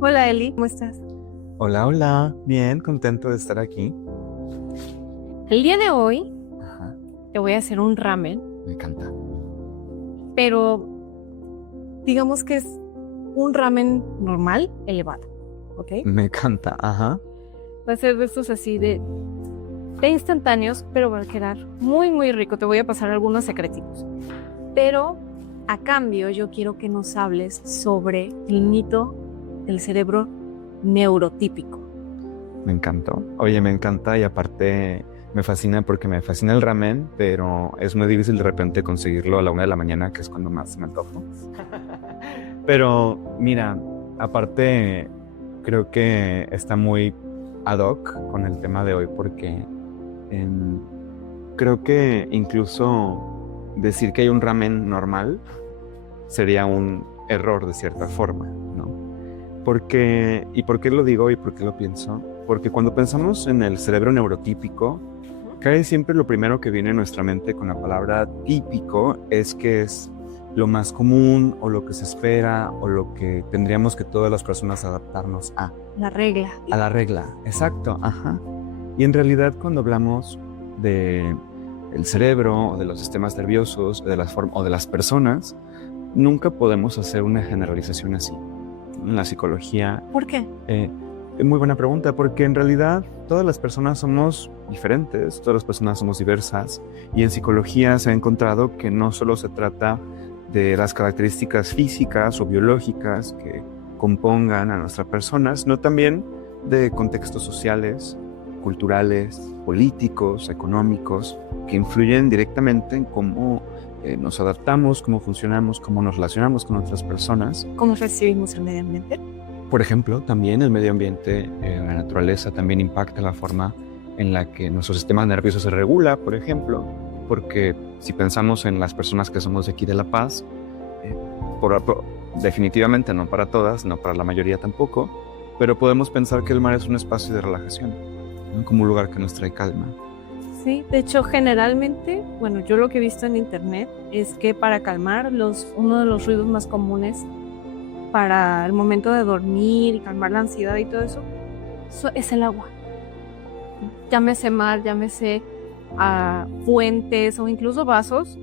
Hola Eli, ¿cómo estás? Hola, hola. Bien, contento de estar aquí. El día de hoy Ajá, te voy a hacer un ramen, me encanta. pero digamos que es un ramen normal, elevado, ¿ok? Me encanta, ajá. Va a ser de estos así de instantáneos, pero va a quedar muy, muy rico. Te voy a pasar algunos secretitos. Pero a cambio yo quiero que nos hables sobre el mito del cerebro neurotípico. Me encantó. Oye, me encanta y aparte me fascina porque me fascina el ramen, pero es muy difícil de repente conseguirlo a la 1 de la mañana, que es cuando más me antojo. Pero mira, aparte creo que está muy ad hoc con el tema de hoy porque em, creo que incluso decir que hay un ramen normal sería un error de cierta forma, ¿no? ¿Y por qué lo digo y por qué lo pienso? Porque cuando pensamos en el cerebro neurotípico, cae siempre lo primero que viene a nuestra mente con la palabra típico es que es lo más común o lo que se espera o lo que tendríamos que todas las personas adaptarnos La regla. a la regla. Exacto, ajá. Y en realidad cuando hablamos de el cerebro o de los sistemas nerviosos o de las personas, nunca podemos hacer una generalización así. En la psicología, ¿Por qué? muy buena pregunta, porque en realidad todas las personas somos diferentes, todas las personas somos diversas, y en psicología se ha encontrado que no solo se trata de las características físicas o biológicas que compongan a nuestra persona, sino también de contextos sociales, culturales, políticos, económicos, que influyen directamente en cómo nos adaptamos, cómo funcionamos, cómo nos relacionamos con otras personas. ¿Cómo recibimos el medio ambiente? Por ejemplo, también el medio ambiente, la naturaleza también impacta la forma en la que nuestro sistema nervioso se regula, por ejemplo, porque si pensamos en las personas que somos de aquí de La Paz, eh, definitivamente no para todas, no para la mayoría tampoco, pero podemos pensar que el mar es un espacio de relajación, ¿no? Como un lugar que nos trae calma. Sí, de hecho, generalmente, bueno, yo lo que he visto en internet es que para calmar uno de los ruidos más comunes para el momento de dormir y calmar la ansiedad y todo eso, es el agua. Llámese mar, llámese fuentes o incluso vasos.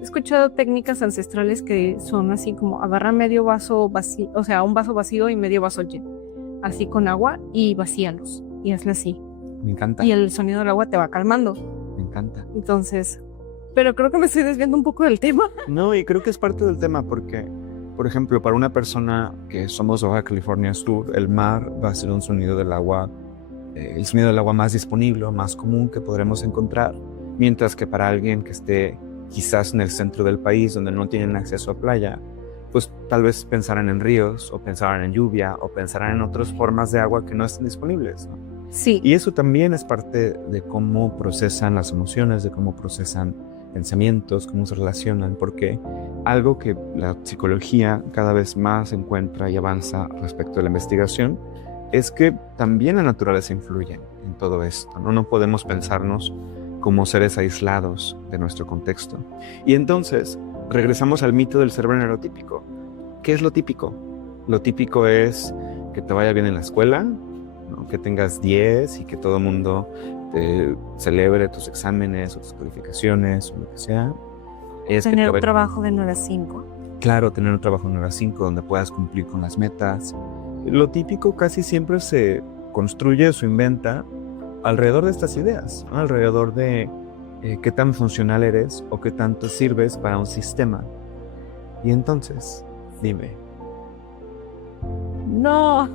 He escuchado técnicas ancestrales que son así como agarra medio vaso vacío, o sea, un vaso vacío y medio vaso lleno, así con agua y vacíalos. Y hazle así. Me encanta, Y el sonido del agua te va calmando. me encanta. Entonces, pero creo que me estoy desviando un poco del tema. No, y creo que es parte del tema porque, por ejemplo, para una persona que somos de Baja California Sur, el mar va a ser un sonido del agua, el sonido del agua más disponible, más común que podremos encontrar, mientras que para alguien que esté quizás en el centro del país donde no tienen acceso a playa, pues tal vez pensarán en ríos o pensarán en lluvia o pensarán en otras formas de agua que no estén disponibles, ¿no? Sí, Y eso también es parte de cómo procesan las emociones, de cómo procesan pensamientos, cómo se relacionan, porque algo que la psicología cada vez más encuentra y avanza respecto a la investigación es que también la naturaleza influye en todo esto, ¿no? No podemos pensarnos como seres aislados de nuestro contexto. Y entonces regresamos al mito del cerebro neurotípico. ¿Qué es lo típico? Lo típico es que te vaya bien en la escuela, ¿no? Que tengas 10 y que todo el mundo te celebre tus exámenes o tus calificaciones o lo que sea. Es que tener un trabajo de 9 a 5. claro, tener un trabajo en hora 5 donde puedas cumplir con las metas. Lo típico casi siempre se construye o se inventa alrededor de estas ideas, ¿no? Alrededor de qué tan funcional eres o qué tanto sirves para un sistema. Y entonces, dime, No,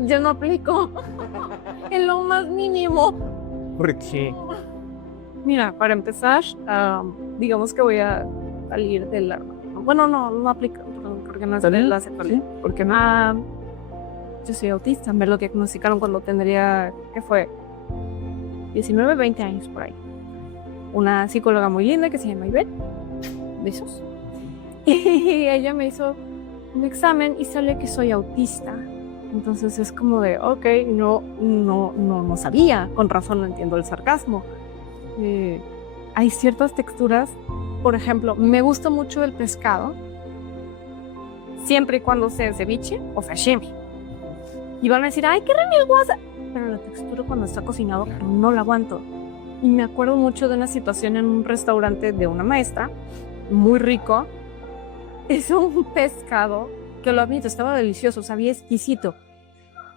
yo no aplico en lo más mínimo. ¿por qué? Mira, para empezar, digamos que voy a salir del arma. Bueno, no aplica, porque no es de la sexualidad. ¿Por qué no? Yo soy autista, me lo diagnosticaron cuando tendría, ¿qué fue? 19, 20 años por ahí. Una psicóloga muy linda que se llama Ivette, besos. Y ella me hizo un examen y sale que soy autista. Entonces es como de, ok, no sabía, con razón no entiendo el sarcasmo. Hay ciertas texturas, por ejemplo, me gusta mucho el pescado, siempre y cuando sea en ceviche o sashimi. Y van a decir, ay, qué remilgosa. Pero la textura cuando está cocinado no la aguanto. Y me acuerdo mucho de una situación en un restaurante de una maestra, muy rico. Es un pescado que, lo admito, estaba delicioso, sabía exquisito.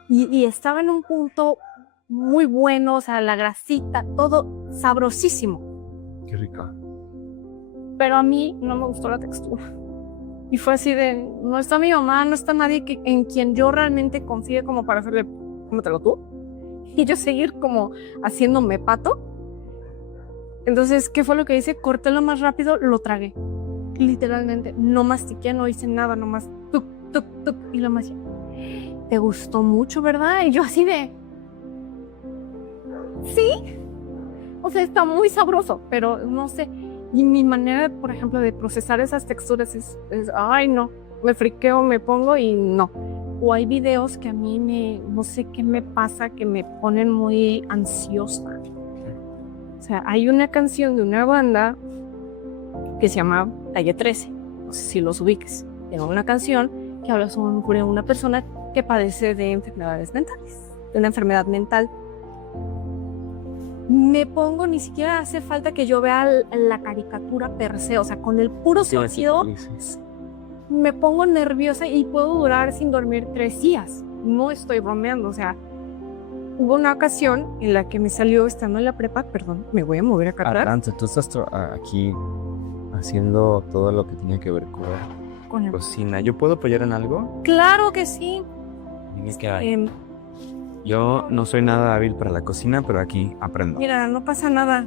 Y estaba en un punto muy bueno, o sea, la grasita, todo sabrosísimo. Qué rico. Pero a mí no me gustó la textura. Y fue así de, no está mi mamá, no está nadie en quien yo realmente confíe como para hacerle, cómetelo tú. Y yo seguir como haciéndome pato. Entonces, ¿qué fue lo que hice? Corté lo más rápido, lo tragué. Literalmente, no mastiqué, no hice nada, nomás tuc, tuc, tuc. Y lo más, ¿te gustó mucho, verdad? Y yo así de, sí. O sea, está muy sabroso, pero no sé. Y mi manera, por ejemplo, de procesar esas texturas es ay, no, me friqueo, me pongo y no. O hay videos que a mí no sé qué me pasa, que me ponen muy ansiosa. O sea, hay una canción de una banda que se llama Calle 13, no sé si los ubiques. Tiene una canción que habla sobre una persona que padece de enfermedades mentales, de una enfermedad mental. Me pongo, ni siquiera hace falta que yo vea la caricatura per se, o sea, con el puro sonido me pongo nerviosa y puedo durar sin dormir 3 días. No estoy bromeando, o sea, hubo una ocasión en la que me salió estando en la prepa, perdón, me voy a mover acá atrás. Atlanta, tú estás aquí haciendo todo lo que tiene que ver con la cocina. ¿Yo puedo apoyar en algo? Claro que sí. Dime qué hay. Yo no soy nada hábil para la cocina, pero aquí aprendo. Mira, no pasa nada.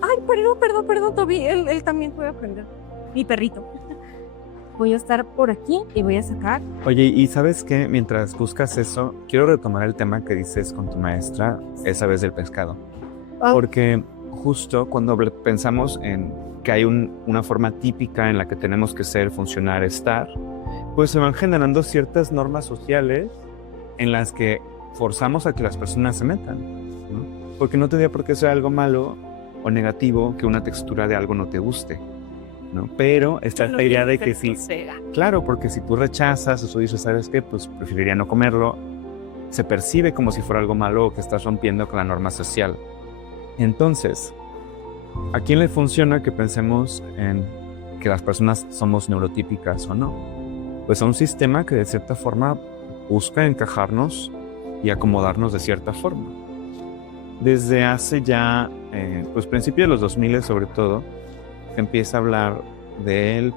Ay, perdón, Toby, él también puede aprender. Mi perrito. Voy a estar por aquí y voy a sacar. Oye, ¿y sabes qué? Mientras buscas eso, quiero retomar el tema que dices con tu maestra, esa vez del pescado. Oh. Porque justo cuando pensamos en que hay una forma típica en la que tenemos que ser, funcionar, estar, pues se van generando ciertas normas sociales en las que forzamos a que las personas se metan, ¿no? Porque no tendría por qué ser algo malo o negativo que una textura de algo no te guste, ¿no? Pero está esta idea de que sí, claro, porque si tú rechazas o dices, ¿sabes qué? Pues preferiría no comerlo, se percibe como si fuera algo malo o que estás rompiendo con la norma social. Entonces, ¿a quién le funciona que pensemos en que las personas somos neurotípicas o no? Pues a un sistema que de cierta forma busca encajarnos y acomodarnos de cierta forma. Desde hace ya, pues principios de los 2000 sobre todo, se empieza a hablar del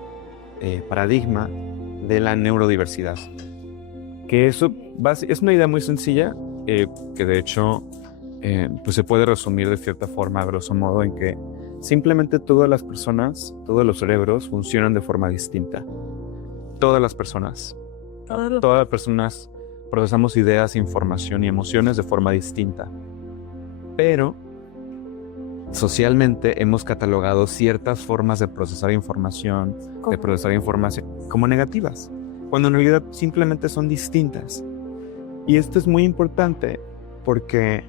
paradigma de la neurodiversidad. Que eso es una idea muy sencilla, que de hecho pues se puede resumir de cierta forma, a grosso modo, en que simplemente todas las personas, todos los cerebros funcionan de forma distinta. Todas las personas. Todas las personas procesamos ideas, información y emociones de forma distinta. Pero socialmente hemos catalogado ciertas formas de procesar información, como negativas, cuando en realidad simplemente son distintas. Y esto es muy importante porque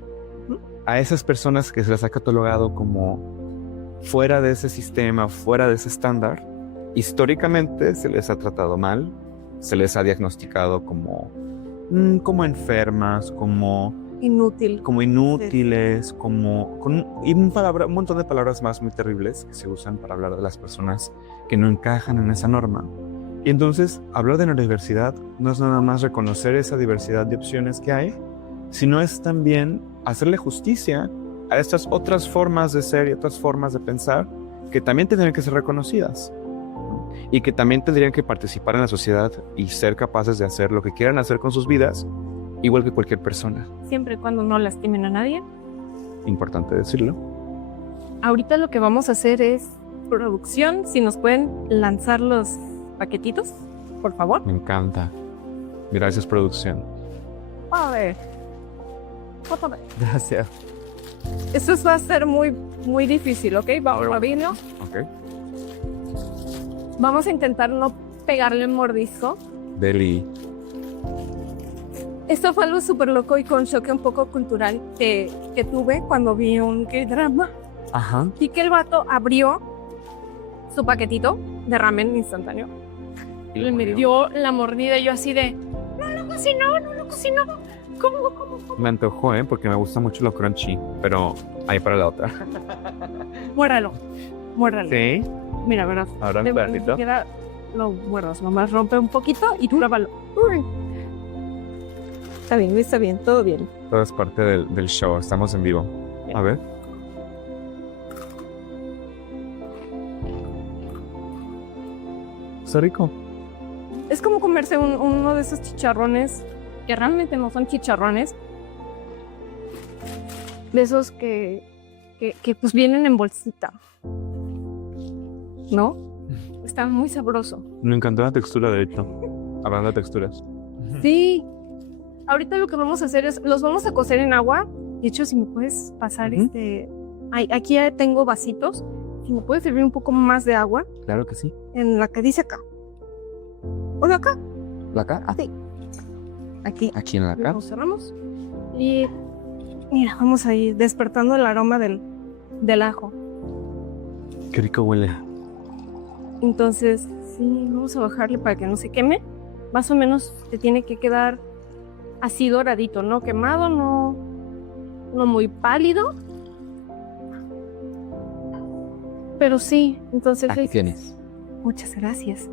a esas personas que se las ha catalogado como fuera de ese sistema, fuera de ese estándar, históricamente se les ha tratado mal, se les ha diagnosticado como enfermas, como inútiles, y un montón de palabras más muy terribles que se usan para hablar de las personas que no encajan en esa norma. Y entonces, hablar de neurodiversidad no es nada más reconocer esa diversidad de opciones que hay, sino es también hacerle justicia a estas otras formas de ser y otras formas de pensar que también tendrían que ser reconocidas y que también tendrían que participar en la sociedad y ser capaces de hacer lo que quieran hacer con sus vidas, igual que cualquier persona. Siempre y cuando no lastimen a nadie. Importante decirlo. Ahorita lo que vamos a hacer es producción. Si nos pueden lanzar los paquetitos, por favor. Me encanta. Gracias, producción. A ver. Gracias. Esto va a ser muy, muy difícil, ¿ok? Vamos a abrirlo. Ok. Vamos a intentar no pegarle un mordisco. Deli. Esto fue algo súper loco y con choque un poco cultural que tuve cuando vi un K-drama. Ajá. Y que el vato abrió su paquetito de ramen instantáneo. Y me dio la mordida y yo así de... ¡No lo cocinó, no lo cocinó. ¿Cómo? Me antojó, porque me gusta mucho lo crunchy, pero ahí para la otra. Muérdalo. Sí. Mira, ¿verdad? Ahora un pedacito. Lo muerdas, nomás rompe un poquito y tú pruébalo. Está bien, todo bien. Todo es parte del show, estamos en vivo. A ver. Está rico. Es como comerse uno de esos chicharrones que realmente no son chicharrones. De esos que pues vienen en bolsita. ¿No? Está muy sabroso. Me encantó la textura, de hecho. Hablando de texturas. Sí. Ahorita lo que vamos a hacer es, los vamos a cocer en agua. De hecho, si me puedes pasar aquí ya tengo vasitos. Si me puedes servir un poco más de agua. Claro que sí. En la que dice acá. ¿O de acá? ¿La acá? Ah, Sí. Aquí. aquí en la acá. Lo cerramos. Y mira, vamos a ir despertando el aroma del ajo. Qué rico huele. Entonces, sí, vamos a bajarle para que no se queme. Más o menos te tiene que quedar así doradito, no quemado, no muy pálido. Pero sí, entonces... Aquí tienes. Muchas gracias.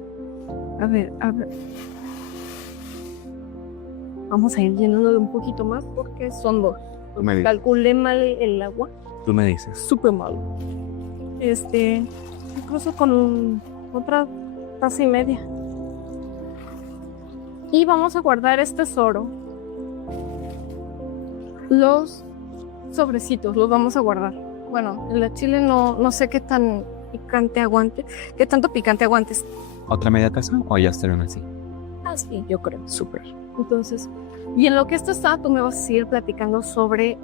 A ver. Vamos a ir llenando de un poquito más porque son 2. Tú me dices. Calculé mal el agua. Tú me dices. Súper mal. Incluso con otra taza y media. Y vamos a guardar este soro. Los sobrecitos los vamos a guardar. Bueno, el chile no sé qué tan picante aguante, qué tanto picante aguantes. ¿Otra media taza o ya estarán así? Así, yo creo. Súper. Entonces, y en lo que esto está, tú me vas a seguir platicando sobre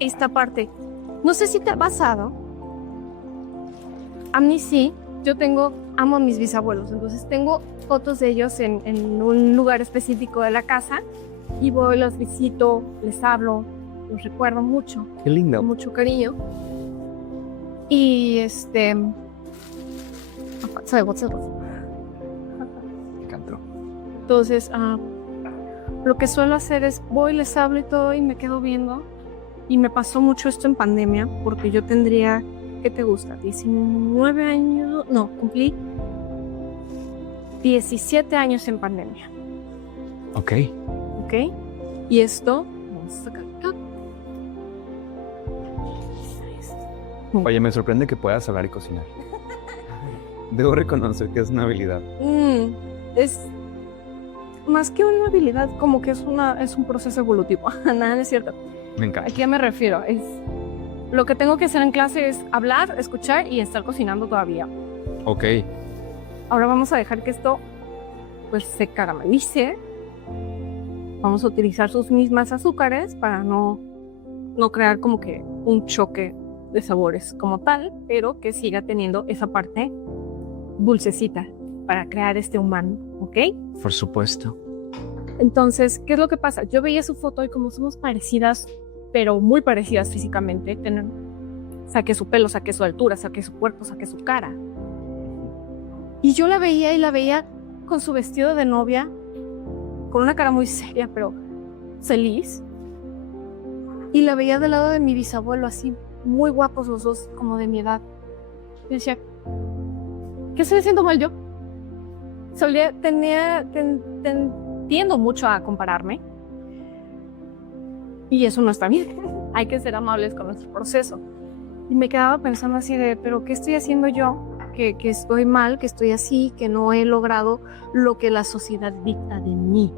esta parte. No sé si te ha pasado. A mí sí. Yo amo a mis bisabuelos. Entonces tengo fotos de ellos en un lugar específico de la casa. Y voy, los visito, les hablo, los recuerdo mucho. Qué lindo. Con mucho cariño. Y Me encantó. Entonces, lo que suelo hacer es voy, les hablo y todo y me quedo viendo. Y me pasó mucho esto en pandemia porque yo tendría, ¿qué te gusta? 19 años, no, cumplí 17 años en pandemia. Ok. ¿Ok? Y esto, vamos a sacar acá. Oye, me sorprende que puedas hablar y cocinar. Debo reconocer que es una habilidad. Es más que una habilidad, como que es un proceso evolutivo. Nada, no es cierto. Me encanta. ¿A qué me refiero? Lo que tengo que hacer en clase es hablar, escuchar y estar cocinando todavía. Ok. Ahora vamos a dejar que esto pues se caramelice. Vamos a utilizar sus mismas azúcares para no crear como que un choque de sabores como tal, pero que siga teniendo esa parte dulcecita para crear este humano, ¿ok? Por supuesto. Entonces, ¿qué es lo que pasa? Yo veía su foto y como somos parecidas, pero muy parecidas físicamente, saqué su pelo, saqué su altura, saqué su cuerpo, saqué su cara. Y yo la veía con su vestido de novia, con una cara muy seria, pero feliz. Y la veía del lado de mi bisabuelo, así, muy guapos los dos, como de mi edad. Y decía, ¿qué estoy haciendo mal yo? Tiendo mucho a compararme. Y eso no está bien. Hay que ser amables con nuestro proceso. Y me quedaba pensando así de, ¿pero qué estoy haciendo yo? Que estoy mal, que estoy así, que no he logrado lo que la sociedad dicta de mí.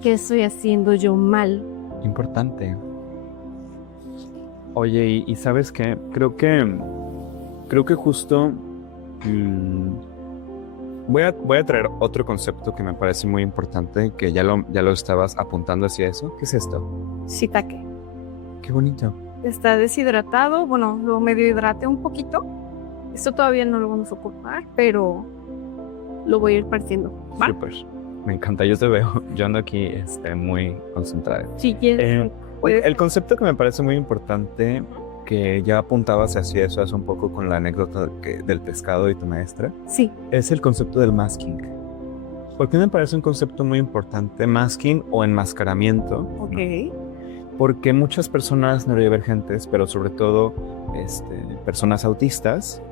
¿Qué estoy haciendo yo mal? Importante. Oye, y ¿sabes qué? Creo que justo voy a traer otro concepto que me parece muy importante, que ya lo estabas apuntando hacia eso. ¿Qué es esto? Shiitake. Qué bonito. Está deshidratado, bueno, lo medio hidraté un poquito. Esto todavía no lo vamos a ocupar, pero lo voy a ir partiendo. ¿Va? Súper. Me encanta, yo te veo. Yo ando aquí muy concentrada. Si quieres, puedes. El concepto que me parece muy importante, que ya apuntabas hacia eso hace un poco con la anécdota del pescado y tu maestra, Sí. es el concepto del masking. ¿Por qué me parece un concepto muy importante? Masking o enmascaramiento. Ok. Porque muchas personas neurodivergentes, pero sobre todo personas autistas,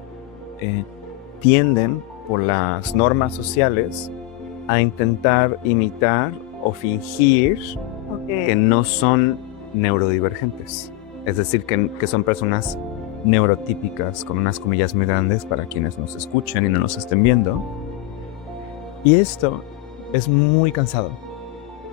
tienden por las normas sociales a intentar imitar o fingir que no son neurodivergentes. Es decir, que son personas neurotípicas, con unas comillas muy grandes para quienes nos escuchen y no nos estén viendo. Y esto es muy cansado.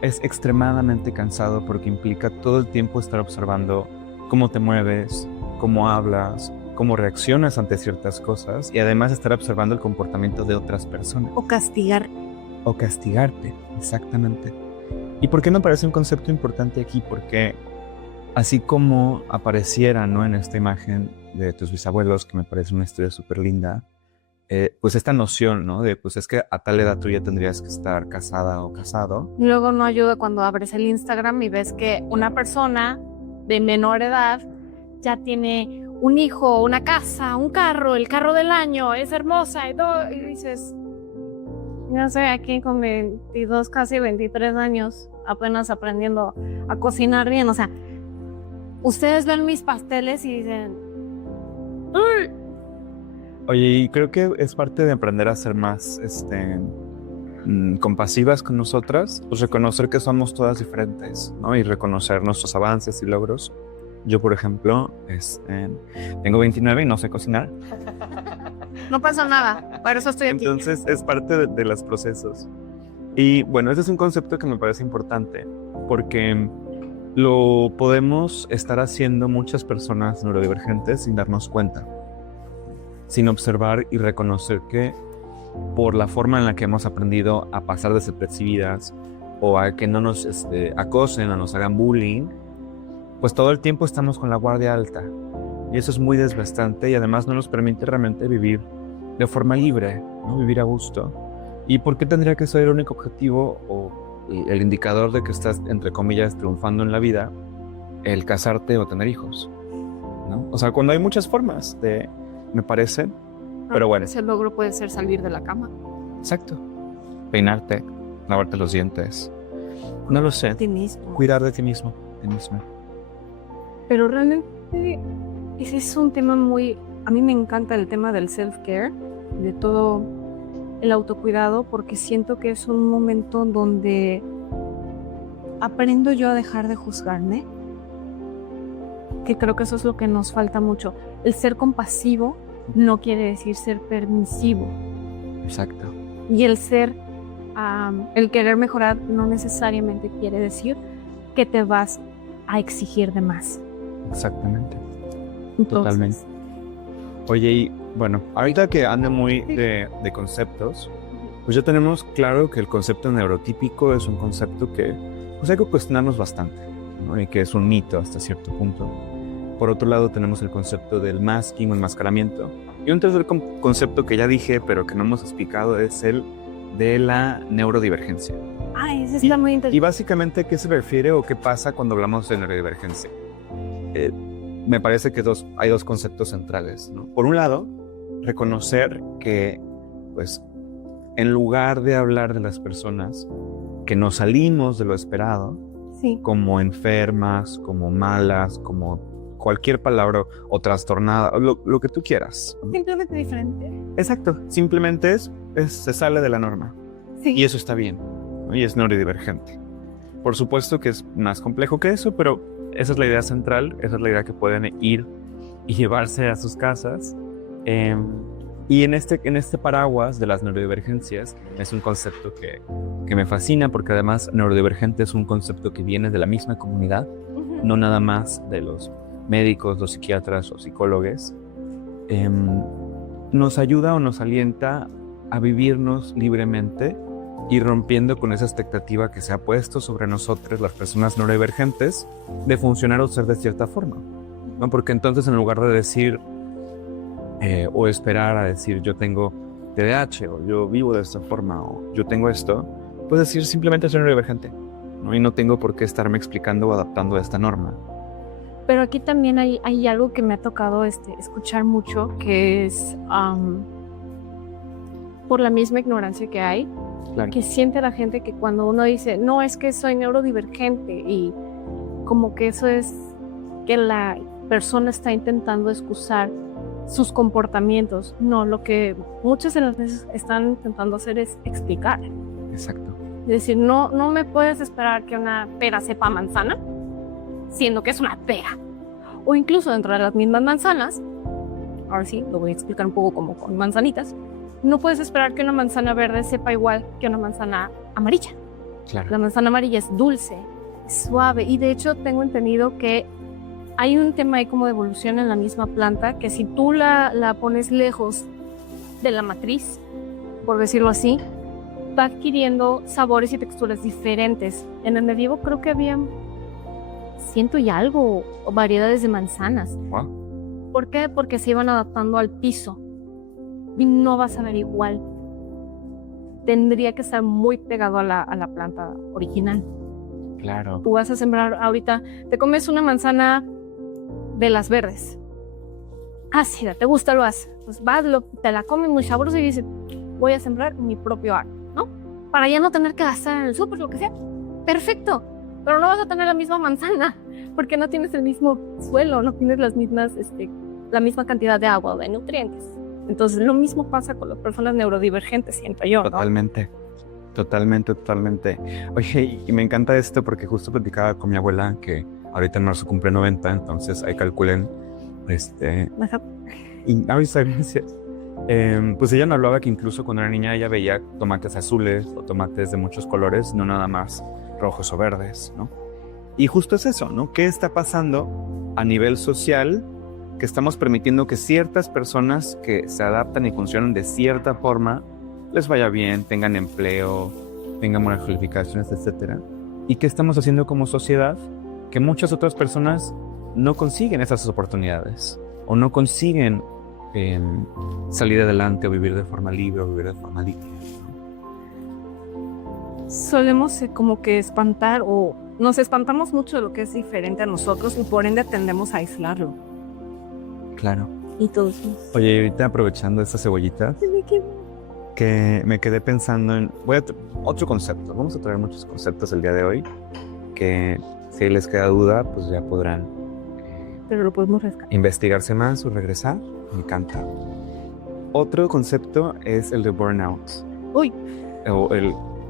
Es extremadamente cansado porque implica todo el tiempo estar observando cómo te mueves, cómo hablas, cómo reaccionas ante ciertas cosas y además estar observando el comportamiento de otras personas. O castigar. O castigarte, exactamente. ¿Y por qué me parece un concepto importante aquí? Porque así como apareciera, ¿no?, en esta imagen de tus bisabuelos, que me parece una historia súper linda, pues esta noción, ¿no?, de pues es que a tal edad tú ya tendrías que estar casada o casado. Luego no ayuda cuando abres el Instagram y ves que una persona de menor edad ya tiene un hijo, una casa, un carro, el carro del año, es hermosa y todo, y dices, yo estoy aquí con 22, casi 23 años, apenas aprendiendo a cocinar bien. O sea, ustedes ven mis pasteles y dicen, ¡uy! Oye, y creo que es parte de aprender a ser más compasivas con nosotras, pues reconocer que somos todas diferentes, ¿no? Y reconocer nuestros avances y logros. Yo, por ejemplo, tengo 29 y no sé cocinar. No pasa nada, para eso estoy aquí. Entonces es parte de los procesos. Y bueno, ese es un concepto que me parece importante porque lo podemos estar haciendo muchas personas neurodivergentes sin darnos cuenta, sin observar y reconocer que por la forma en la que hemos aprendido a pasar desapercibidas o a que no nos acosen o nos hagan bullying, pues todo el tiempo estamos con la guardia alta. Y eso es muy desgastante y además no nos permite realmente vivir de forma libre, ¿no? Vivir a gusto. ¿Y por qué tendría que ser el único objetivo o el indicador de que estás, entre comillas, triunfando en la vida, el casarte o tener hijos, ¿no? O sea, cuando hay muchas formas me parece, pero bueno. Ese logro puede ser salir de la cama. Exacto. Peinarte, lavarte los dientes. No lo sé. Ti mismo. Cuidar de ti mismo, ti misma. Pero realmente ese es un tema muy... A mí me encanta el tema del self-care, de todo el autocuidado, porque siento que es un momento donde aprendo yo a dejar de juzgarme, que creo que eso es lo que nos falta mucho. El ser compasivo no quiere decir ser permisivo. Exacto. Y el el querer mejorar no necesariamente quiere decir que te vas a exigir de más. Exactamente. Entonces, totalmente. Oye, y bueno, ahorita que ande muy de conceptos, pues ya tenemos claro que el concepto neurotípico es un concepto que pues hay que cuestionarnos bastante, ¿no? Y que es un mito hasta cierto punto. Por otro lado tenemos el concepto del masking o enmascaramiento. Y un tercer concepto que ya dije, pero que no hemos explicado, es el de la neurodivergencia. Ese está muy interesante. Y básicamente, ¿qué se refiere o qué pasa cuando hablamos de neurodivergencia? Me parece que hay dos conceptos centrales, ¿no? Por un lado, reconocer que, pues, en lugar de hablar de las personas que nos salimos de lo esperado, sí, como enfermas, como malas, como cualquier palabra o trastornada, lo que tú quieras. simplemente diferente. Exacto, simplemente se sale de la norma. Sí. Y eso está bien, ¿no? Y es neurodivergente. Por supuesto que es más complejo que eso, pero esa es la idea central, esa es la idea que pueden ir y llevarse a sus casas. Y en este paraguas de las neurodivergencias es un concepto que me fascina porque además neurodivergente es un concepto que viene de la misma comunidad, no nada más de los médicos, los psiquiatras o psicólogos. Nos ayuda o nos alienta a vivirnos libremente y rompiendo con esa expectativa que se ha puesto sobre nosotros, las personas neurodivergentes, de funcionar o ser de cierta forma, ¿no? Porque entonces en lugar de decir o esperar a decir yo tengo TDAH o yo vivo de esta forma o yo tengo esto, puedes decir simplemente soy neurodivergente, ¿no? Y no tengo por qué estarme explicando o adaptando a esta norma. Pero aquí también hay algo que me ha tocado escuchar mucho, que es por la misma ignorancia que hay, Claro. que siente la gente que cuando uno dice, no, es que soy neurodivergente, y como que eso es que la persona está intentando excusar sus comportamientos. No, lo que muchas de las veces están intentando hacer es explicar. Exacto. Es decir, no, no me puedes esperar que una pera sepa manzana, siendo que es una pera. O incluso dentro de las mismas manzanas, ahora sí, lo voy a explicar un poco como con manzanitas, no puedes esperar que una manzana verde sepa igual que una manzana amarilla. Claro. La manzana amarilla es dulce, es suave, y de hecho tengo entendido que hay un tema ahí como de evolución en la misma planta, que si tú la pones lejos de la matriz, por decirlo así, va adquiriendo sabores y texturas diferentes. En el medievo creo que había 100 y algo variedades de manzanas. Wow. ¿Por qué? Porque se iban adaptando al piso y no vas a ver igual. Tendría que estar muy pegado a la planta original. Claro. Tú vas a sembrar ahorita, te comes una manzana de las verdes, ácida, te gusta, lo haces, pues vas, te la comes muy sabrosa y dices, voy a sembrar mi propio árbol, ¿no? Para ya no tener que gastar en el súper, lo que sea. Perfecto, pero no vas a tener la misma manzana, porque no tienes el mismo suelo, no tienes las mismas, la misma cantidad de agua o de nutrientes. Entonces lo mismo pasa con las personas neurodivergentes, siento yo, ¿no? Totalmente. Totalmente. Oye, y me encanta esto porque justo platicaba con mi abuela que ahorita en marzo cumple 90, entonces ahí calculen, Ajá. y ahorita, gracias. Pues ella me hablaba que incluso cuando era niña ella veía tomates azules o tomates de muchos colores, no nada más rojos o verdes, ¿no? Y justo es eso, ¿no? ¿Qué está pasando a nivel social? Que estamos permitiendo que ciertas personas que se adaptan y funcionan de cierta forma les vaya bien, tengan empleo, tengan buenas calificaciones, etcétera. ¿Y qué estamos haciendo como sociedad? Que muchas otras personas no consiguen esas oportunidades o no consiguen salir adelante o vivir de forma libre o vivir de forma digna, ¿no? Solemos como que espantar o nos espantamos mucho de lo que es diferente a nosotros y por ende tendemos a aislarlo. Claro. Y todos. Oye, ahorita aprovechando estas cebollitas, que me quedé pensando en... otro concepto. Vamos a traer muchos conceptos el día de hoy, que si les queda duda, pues ya podrán pero lo podemos rescatar. investigarse más o regresar. Me encanta. Otro concepto es el de burnout. Uy.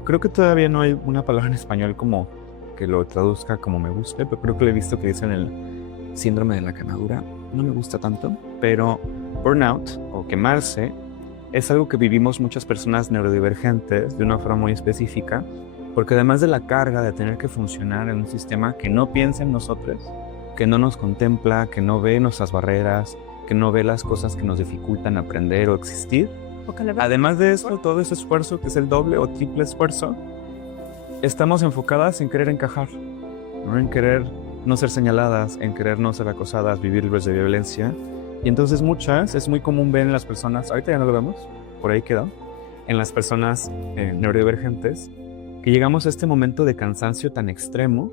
Creo que todavía no hay una palabra en español como que lo traduzca como me guste, pero creo que lo he visto que dicen el síndrome de la quemadura. No me gusta tanto, pero burnout o quemarse es algo que vivimos muchas personas neurodivergentes de una forma muy específica, porque además de la carga de tener que funcionar en un sistema que no piensa en nosotros, que no nos contempla, que no ve nuestras barreras, que no ve las cosas que nos dificultan aprender o existir, además de eso, todo ese esfuerzo que es el doble o triple esfuerzo, estamos enfocadas en querer encajar, ¿no? En querer no ser señaladas, en querer no ser acosadas, vivir libres de violencia. Y entonces es muy común ver en las personas, ahorita ya no lo vemos, por ahí quedó, en las personas neurodivergentes, que llegamos a este momento de cansancio tan extremo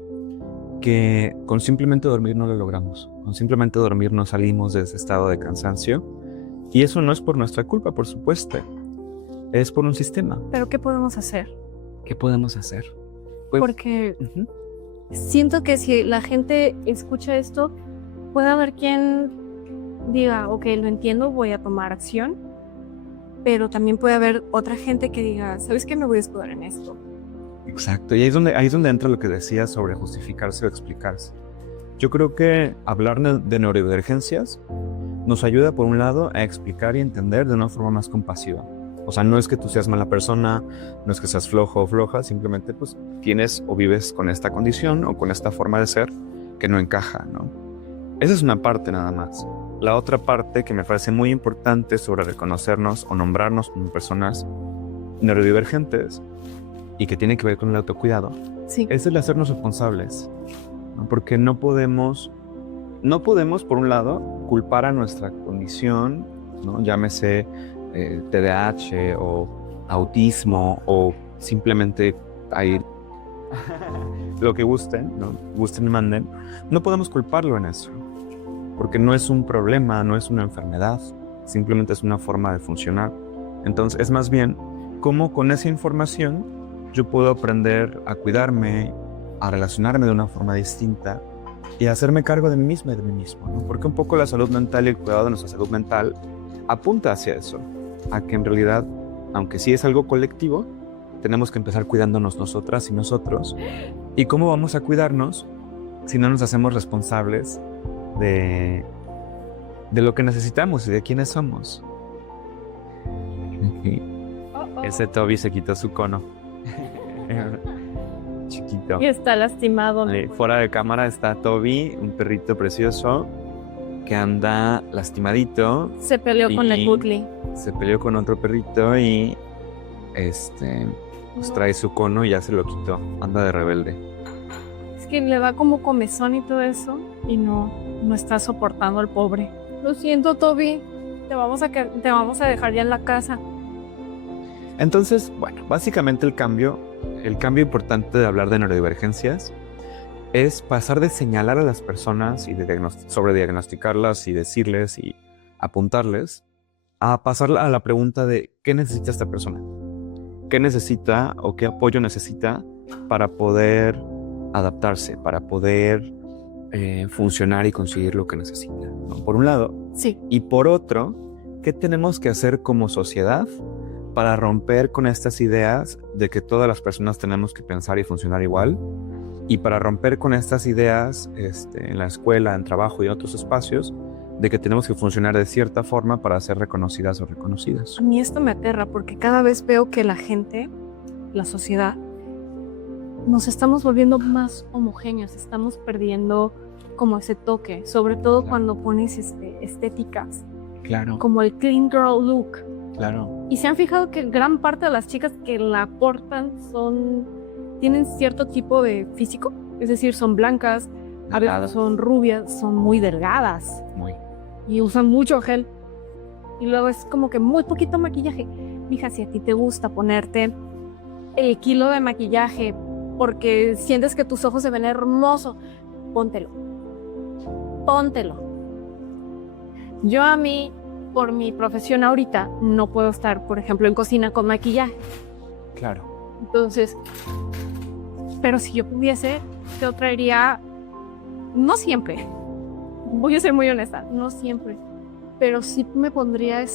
que con simplemente dormir no lo logramos. Con simplemente dormir no salimos de ese estado de cansancio. Y eso no es por nuestra culpa, por supuesto. Es por un sistema. ¿Pero qué podemos hacer? ¿Qué podemos hacer? Pues, porque siento que si la gente escucha esto, puede haber quien diga, ok, lo entiendo, voy a tomar acción, pero también puede haber otra gente que diga, ¿sabes qué? Me voy a escudar en esto. Exacto, y ahí es donde entra lo que decías sobre justificarse o explicarse. Yo creo que hablar de neurodivergencias nos ayuda, por un lado, a explicar y entender de una forma más compasiva. O sea, no es que tú seas mala persona, no es que seas flojo o floja, simplemente pues tienes o vives con esta condición o con esta forma de ser que no encaja, ¿no? Esa es una parte nada más. La otra parte que me parece muy importante sobre reconocernos o nombrarnos como personas neurodivergentes y que tiene que ver con el autocuidado, sí, es el hacernos responsables, ¿no? Porque no podemos, por un lado, culpar a nuestra condición, ¿no? Llámese TDAH o autismo o simplemente ahí lo que gusten, ¿no? Gusten y manden. No podemos culparlo en eso, porque no es un problema, no es una enfermedad, simplemente es una forma de funcionar. Entonces es más bien cómo con esa información yo puedo aprender a cuidarme, a relacionarme de una forma distinta y a hacerme cargo de mí misma y de mí mismo, ¿no? Porque un poco la salud mental y el cuidado de nuestra salud mental apunta hacia eso, a que en realidad, aunque sí es algo colectivo, tenemos que empezar cuidándonos nosotras y nosotros. ¿Y cómo vamos a cuidarnos si no nos hacemos responsables de lo que necesitamos y de quiénes somos? Ese Toby se quitó su cono. Chiquito. Y está lastimado. Fuera de cámara está Toby, un perrito precioso que anda lastimadito. Se peleó con el Woodley. Se peleó con otro perrito y pues trae su cono y ya se lo quitó. Anda de rebelde. Es que le da como comezón y todo eso y no está soportando al pobre. Lo siento, Toby. Te vamos a dejar ya en la casa. Entonces, bueno, básicamente el cambio importante de hablar de neurodivergencias es pasar de señalar a las personas y de sobrediagnosticarlas y decirles y apuntarles a pasar a la pregunta de ¿qué necesita esta persona? ¿Qué necesita o qué apoyo necesita para poder adaptarse, para poder funcionar y conseguir lo que necesita, ¿no? Por un lado. Sí. Y por otro, ¿qué tenemos que hacer como sociedad para romper con estas ideas de que todas las personas tenemos que pensar y funcionar igual? Y para romper con estas ideas en la escuela, en trabajo y en otros espacios, de que tenemos que funcionar de cierta forma para ser reconocidas o reconocidas. A mí esto me aterra porque cada vez veo que la gente, la sociedad, nos estamos volviendo más homogéneos, estamos perdiendo como ese toque, sobre todo Claro. cuando pones estéticas, Claro, como el clean girl look. claro. Y se han fijado que gran parte de las chicas que la portan tienen cierto tipo de físico, es decir, son blancas, a veces son rubias, son muy delgadas Muy. y usan mucho gel. Y luego es como que muy poquito maquillaje. Mija, si a ti te gusta ponerte el kilo de maquillaje porque sientes que tus ojos se ven hermosos, póntelo. Yo a mí, por mi profesión ahorita, no puedo estar, por ejemplo, en cocina con maquillaje. Claro. Entonces, pero si yo pudiese, yo traería, no siempre, voy a ser muy honesta, no siempre, pero sí me pondría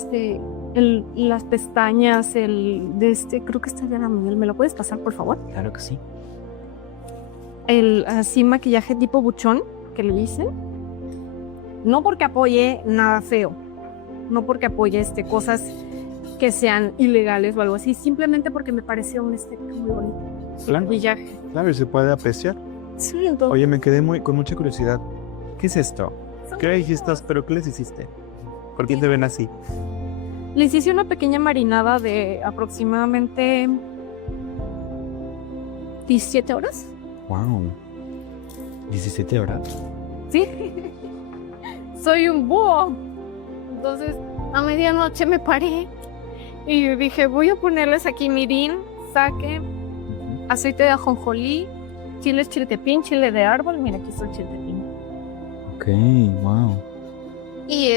las pestañas, creo que está ya la miel, ¿me lo puedes pasar, por favor? Claro que sí. Así maquillaje tipo buchón, que le dicen. No porque apoye nada feo, no porque apoye cosas que sean ilegales o algo así, simplemente porque me parece un estético muy bonito. Claro. Maquillaje. Claro, y se puede apreciar. Sí, entonces, Oye, me quedé con mucha curiosidad. ¿Qué es esto? ¿Qué dijiste? ¿Pero qué les hiciste? ¿Por qué te ven así? les hice una pequeña marinada de aproximadamente 17 horas. Wow. 17 horas. Sí. Soy un búho. Entonces, a medianoche me paré y dije, voy a ponerles aquí mirin, sake, aceite de ajonjolí, chiles chiltepín, chile de árbol. Mira, aquí está el chiltepín. Ok, wow. Y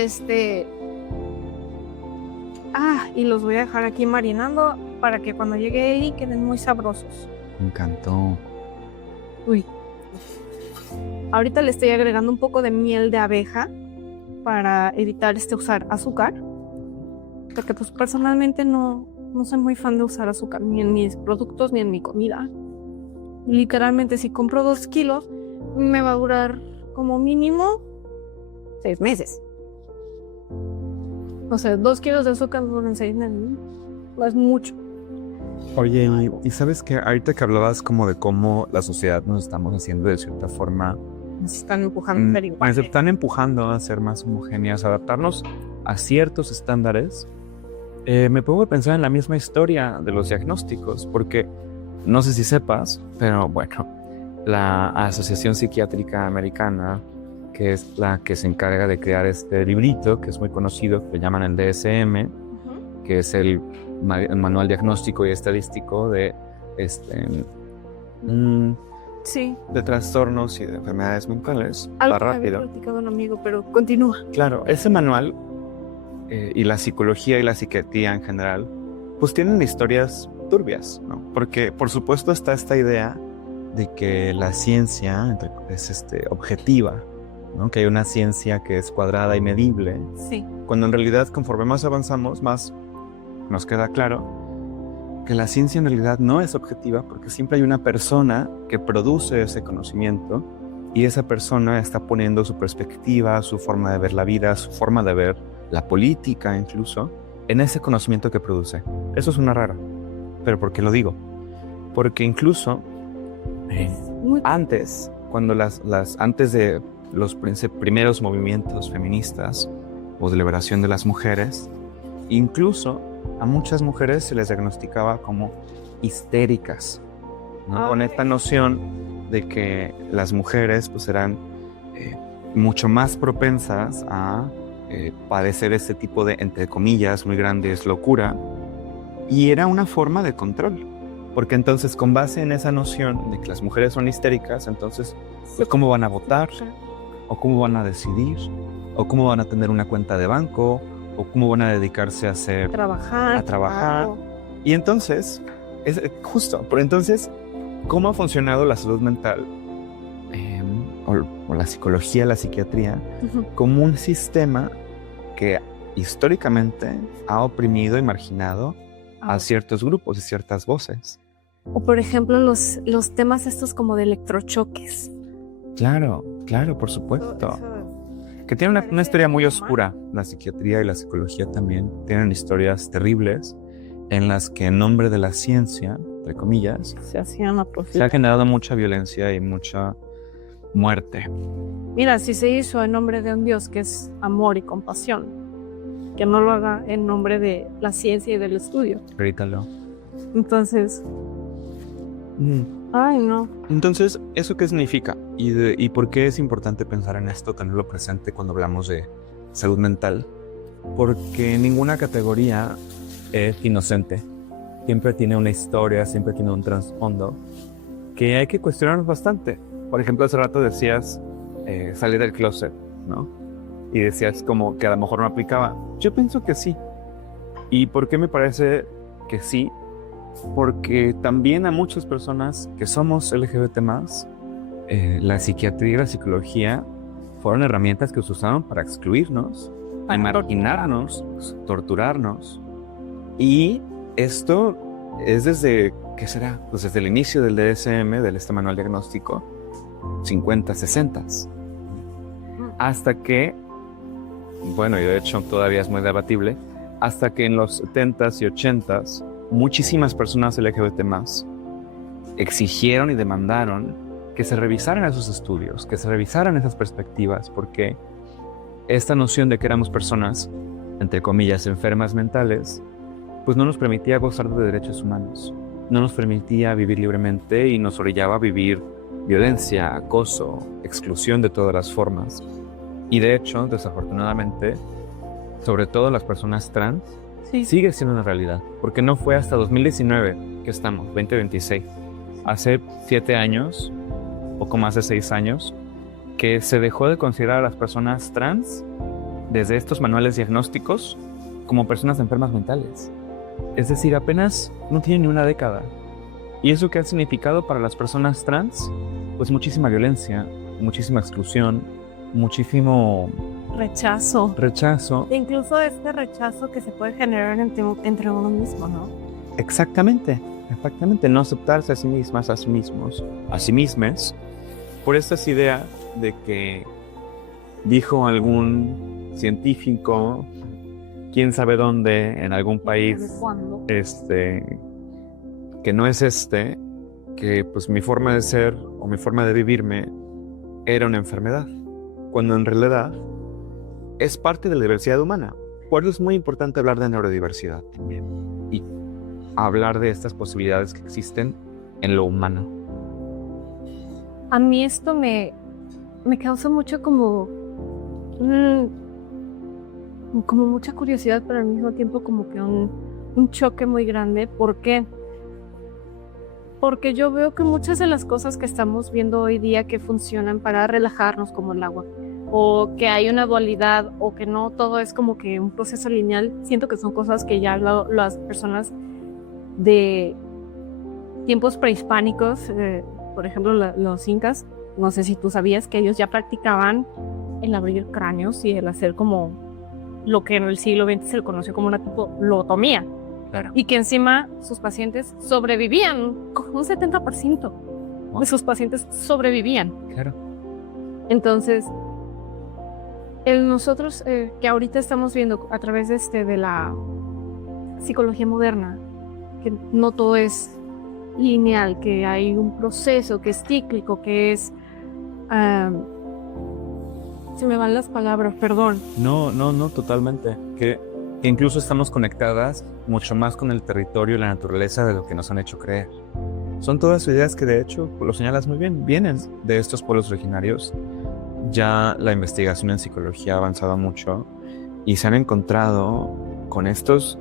y los voy a dejar aquí marinando para que cuando llegue ahí queden muy sabrosos. Me encantó. Uy. Ahorita le estoy agregando un poco de miel de abeja para evitar usar azúcar. Porque pues personalmente no soy muy fan de usar azúcar ni en mis productos ni en mi comida. Literalmente si compro 2 kilos me va a durar como mínimo 6 meses. O sea, 2 kilos de azúcar duran 6 meses. No es mucho. Oye, y sabes que ahorita que hablabas como de cómo la sociedad nos estamos haciendo de cierta forma, Nos están empujando a ser igual. nos están empujando a ser más homogéneas, a adaptarnos a ciertos estándares. Me pongo a pensar en la misma historia de los diagnósticos, porque no sé si sepas, pero bueno, la Asociación Psiquiátrica Americana, que es la que se encarga de crear este librito, que es muy conocido, que le llaman el DSM, que es el manual diagnóstico y estadístico de Sí. de trastornos y de enfermedades mentales. Algo Va que me había rápido. platicado un amigo, pero continúa. Claro, ese manual y la psicología y la psiquiatría en general pues tienen historias turbias, ¿no? Porque por supuesto está esta idea de que la ciencia es objetiva, ¿no? Que hay una ciencia que es cuadrada y medible, Sí. cuando en realidad conforme más avanzamos, más nos queda claro que la ciencia en realidad no es objetiva, porque siempre hay una persona que produce ese conocimiento y esa persona está poniendo su perspectiva, su forma de ver la vida, su forma de ver la política incluso, en ese conocimiento que produce. Eso suena raro, pero ¿por qué lo digo? Porque incluso antes, cuando antes de los primeros movimientos feministas o de liberación de las mujeres, incluso a muchas mujeres se les diagnosticaba como histéricas, ¿no? Con esta noción de que las mujeres pues eran mucho más propensas a padecer este tipo de, entre comillas, muy grandes, locura, y era una forma de control, porque entonces con base en esa noción de que las mujeres son histéricas, entonces pues cómo van a votar, o cómo van a decidir, o cómo van a tener una cuenta de banco, o cómo van a dedicarse a trabajar. Trabajo. Y entonces, pero entonces, ¿cómo ha funcionado la salud mental o la psicología, la psiquiatría, como un sistema que históricamente ha oprimido y marginado a ciertos grupos y ciertas voces? O por ejemplo los temas estos como de electrochoques. Claro, por supuesto. Que tiene una historia muy oscura. La psiquiatría y la psicología también tienen historias terribles en las que en nombre de la ciencia, entre comillas, Se hacían a profit. se ha generado mucha violencia y mucha muerte. Mira, si se hizo en nombre de un Dios que es amor y compasión, que no lo haga en nombre de la ciencia y del estudio. Grítalo. Entonces, ay no. Entonces, ¿eso qué significa? ¿Y por qué es importante pensar en esto, tenerlo presente cuando hablamos de salud mental? Porque ninguna categoría es inocente. Siempre tiene una historia, siempre tiene un trasfondo que hay que cuestionarnos bastante. Por ejemplo, hace rato decías salir del closet, ¿no? Y decías como que a lo mejor no aplicaba. Yo pienso que sí. ¿Y por qué me parece que sí? Porque también a muchas personas que somos LGBT+, la psiquiatría y la psicología fueron herramientas que se usaron para excluirnos, para marginarnos, torturarnos. Y esto es desde, ¿qué será? Pues desde el inicio del DSM, del Manual Diagnóstico, 50, 60. Hasta que, bueno, y de hecho todavía es muy debatible, hasta que en los 70s y 80s, muchísimas personas LGBT+ exigieron y demandaron que se revisaran esos estudios, que se revisaran esas perspectivas, porque esta noción de que éramos personas, entre comillas, enfermas mentales, pues no nos permitía gozar de derechos humanos, no nos permitía vivir libremente y nos orillaba a vivir violencia, acoso, exclusión de todas las formas. Y de hecho, desafortunadamente, sobre todo las personas trans, sigue siendo una realidad, porque no fue hasta 2019 que estamos, 2026, hace 7 años, poco más de 6 años, que se dejó de considerar a las personas trans desde estos manuales diagnósticos como personas enfermas mentales. Es decir, apenas no tiene ni una década. ¿Y eso qué ha significado para las personas trans? Pues muchísima violencia, muchísima exclusión, muchísimo rechazo. E incluso este rechazo que se puede generar entre uno mismo, ¿no? Exactamente. No aceptarse a sí mismas, a sí mismos, a sí mismas, por esta idea de que dijo algún científico, quién sabe dónde, en algún país, que no es que pues mi forma de ser o mi forma de vivirme era una enfermedad, cuando en realidad es parte de la diversidad humana. Por eso es muy importante hablar de neurodiversidad también y hablar de estas posibilidades que existen en lo humano. A mí esto me causa mucho como mucha curiosidad, pero al mismo tiempo como que un choque muy grande. ¿Por qué? Porque yo veo que muchas de las cosas que estamos viendo hoy día que funcionan para relajarnos, como el agua, o que hay una dualidad, o que no todo es como que un proceso lineal, siento que son cosas que ya las personas de tiempos prehispánicos, por ejemplo, los incas, no sé si tú sabías que ellos ya practicaban el abrir cráneos y el hacer como lo que en el siglo XX se le conoció como una tipo lobotomía. Claro. Y que encima sus pacientes sobrevivían, con un 70% de sus pacientes sobrevivían. Claro. Entonces, nosotros que ahorita estamos viendo a través de la psicología moderna, que no todo es lineal, que hay un proceso que es cíclico, que es... se me van las palabras, perdón. No, totalmente. Que incluso estamos conectadas mucho más con el territorio y la naturaleza de lo que nos han hecho creer. Son todas ideas que, de hecho, lo señalas muy bien, vienen de estos pueblos originarios. Ya la investigación en psicología ha avanzado mucho y se han encontrado con estos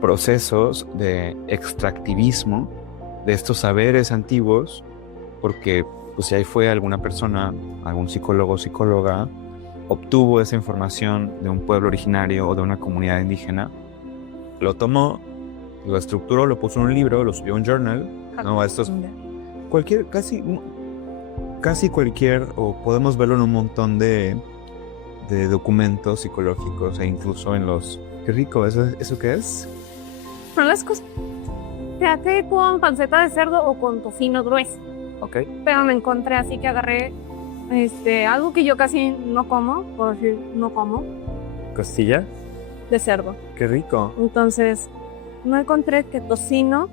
procesos de extractivismo de estos saberes antiguos, porque pues, si ahí fue alguna persona, algún psicólogo o psicóloga, obtuvo esa información de un pueblo originario o de una comunidad indígena, lo tomó, lo estructuró, lo puso en un libro, lo subió a un journal, ¿no? Estos, casi cualquier, o podemos verlo en un montón de documentos psicológicos e incluso en los... ¡Qué rico! ¿Eso qué es? Son las cosas. Se hace con panceta de cerdo o con tocino grueso. Ok. Pero me encontré así que agarré algo que yo casi no como, por decir no como, ¿Costilla? de cerdo. ¡Qué rico! Entonces, no encontré que tocino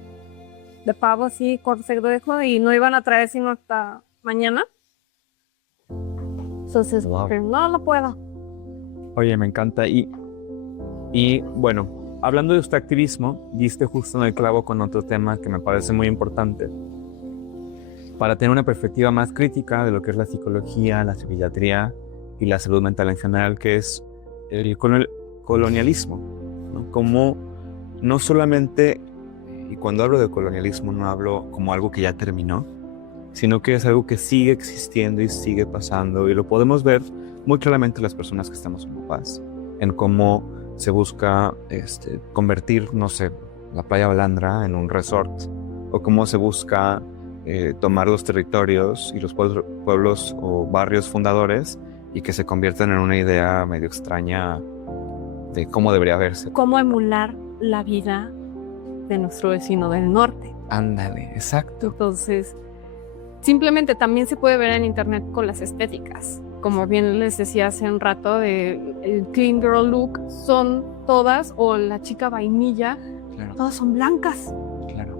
de pavo así, corte grueso, y no iban a traer sino hasta mañana. Entonces, Wow. no puedo. Oye, me encanta. Y bueno, hablando de este activismo, diste justo en el clavo con otro tema que me parece muy importante. Para tener una perspectiva más crítica de lo que es la psicología, la psiquiatría y la salud mental en general, que es el colonialismo, ¿no? Como no solamente, y cuando hablo de colonialismo no hablo como algo que ya terminó, sino que es algo que sigue existiendo y sigue pasando, y lo podemos ver muy claramente las personas que estamos en La Paz, en cómo se busca convertir, no sé, la Playa Balandra en un resort, o cómo se busca tomar los territorios y los pueblos o barrios fundadores y que se conviertan en una idea medio extraña de cómo debería verse. Cómo emular la vida de nuestro vecino del norte. Ándale, exacto. Entonces, simplemente también se puede ver en internet con las estéticas. Como bien les decía hace un rato, el clean girl look son todas, o la chica vainilla, Claro, todas son blancas. claro.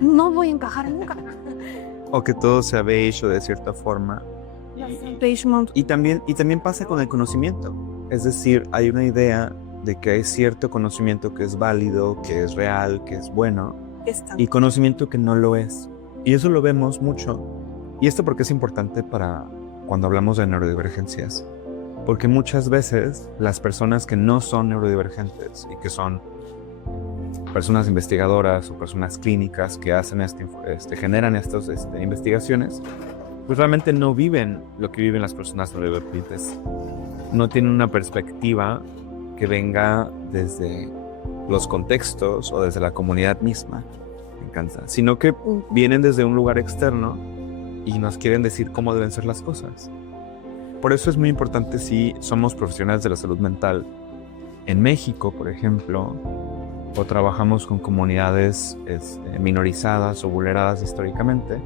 No voy a encajar nunca. O que todo sea beige o de cierta forma. Beige Mount Y también pasa con el conocimiento. Es decir, hay una idea de que hay cierto conocimiento que es válido, que es real, que es bueno, está. y conocimiento que no lo es. Y eso lo vemos mucho. Y esto porque es importante para cuando hablamos de neurodivergencias. Porque muchas veces las personas que no son neurodivergentes y que son personas investigadoras o personas clínicas que hacen generan estas investigaciones, pues realmente no viven lo que viven las personas neurodivergentes. No tienen una perspectiva que venga desde los contextos o desde la comunidad misma, me encanta, sino que vienen desde un lugar externo y nos quieren decir cómo deben ser las cosas. Por eso es muy importante, si somos profesionales de la salud mental en México, por ejemplo, o trabajamos con comunidades minorizadas o vulneradas históricamente,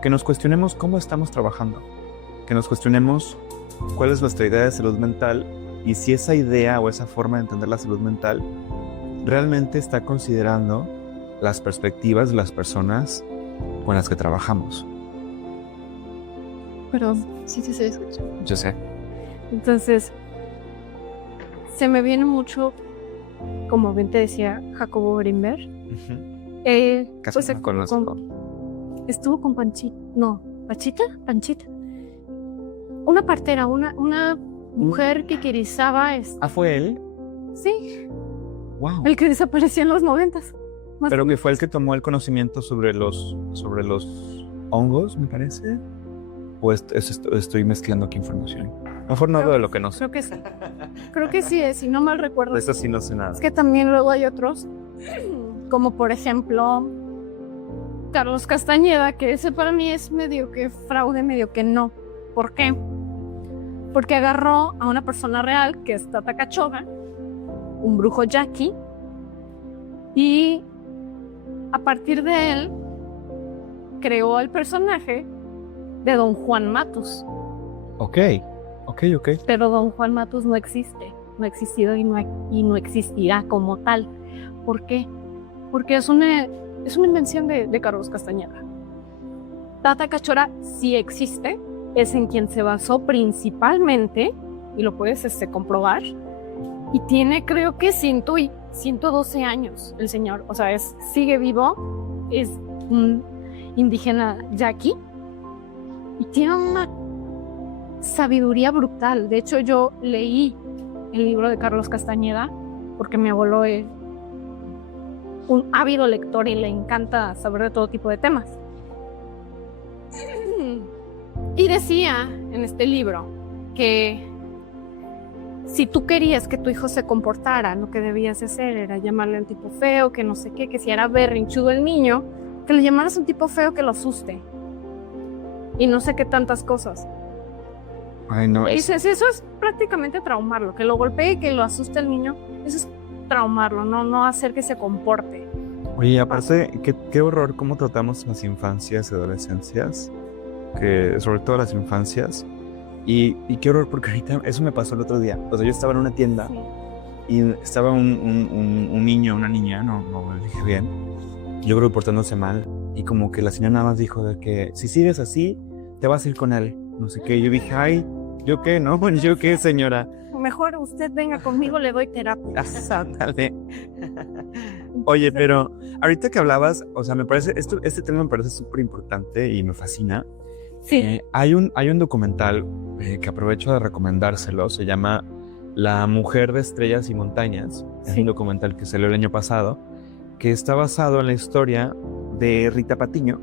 que nos cuestionemos cómo estamos trabajando, que nos cuestionemos cuál es nuestra idea de salud mental y si esa idea o esa forma de entender la salud mental realmente está considerando las perspectivas de las personas con las que trabajamos. Pero sí se escucha. Yo sé. Entonces, se me viene mucho, como bien te decía, Jacobo Grinberg. Casi Pues, no conozco. estuvo con Panchita. No, Panchita. Una partera, una mujer que quirizaba. ¿Ah, fue él? Sí, Wow. el que desapareció en los 90s. Pero que fue el que tomó el conocimiento sobre los hongos, me parece. ¿O estoy mezclando aquí información? Mejor no hablo de lo que no sé. Creo que sí. Creo que sí, si no mal recuerdo. De eso sí no sé nada. Es que también luego hay otros, como por ejemplo Carlos Castañeda, que ese para mí es medio que fraude, medio que no. ¿Por qué? Porque agarró a una persona real, que es Tata Cachoga, un brujo yaqui, y a partir de él creó el personaje de Don Juan Matus. Ok. Pero Don Juan Matus no existe, no ha existido y no existirá como tal. ¿Por qué? Porque es una invención de Carlos Castañeda. Tata Cachora sí existe, es en quien se basó principalmente, y lo puedes comprobar, y tiene creo que 112 años el señor, o sea, sigue vivo, es un indígena yaqui, y tiene una sabiduría brutal. De hecho, yo leí el libro de Carlos Castañeda porque mi abuelo es un ávido lector y le encanta saber de todo tipo de temas. Y decía en este libro que si tú querías que tu hijo se comportara, lo que debías hacer era llamarle a un tipo feo, que no sé qué, que si era berrinchudo el niño, que le llamaras a un tipo feo que lo asuste. Y no sé qué tantas cosas. Ay, no. Y dices, eso es prácticamente traumarlo, que lo golpee y que lo asuste al niño, eso es traumarlo, no hacer que se comporte. Oye, aparte, qué horror cómo tratamos las infancias y adolescencias, que sobre todo las infancias, y qué horror, porque ahorita eso me pasó el otro día. O sea, yo estaba en una tienda y estaba un niño, una niña, no lo dije bien, yo creo que portándose mal, y como que la señora nada más dijo de que si sigues así, te vas a ir con él, no sé qué. Yo dije, ay, ¿yo qué? No, bueno, ¿yo qué, señora? Mejor usted venga conmigo, le doy terapia. Dale. Oye, pero ahorita que hablabas, o sea, me parece, este tema me parece súper importante y me fascina. Sí. Hay un documental que aprovecho de recomendárselo, se llama La Mujer de Estrellas y Montañas. Es un documental que salió el año pasado, que está basado en la historia de Rita Patiño,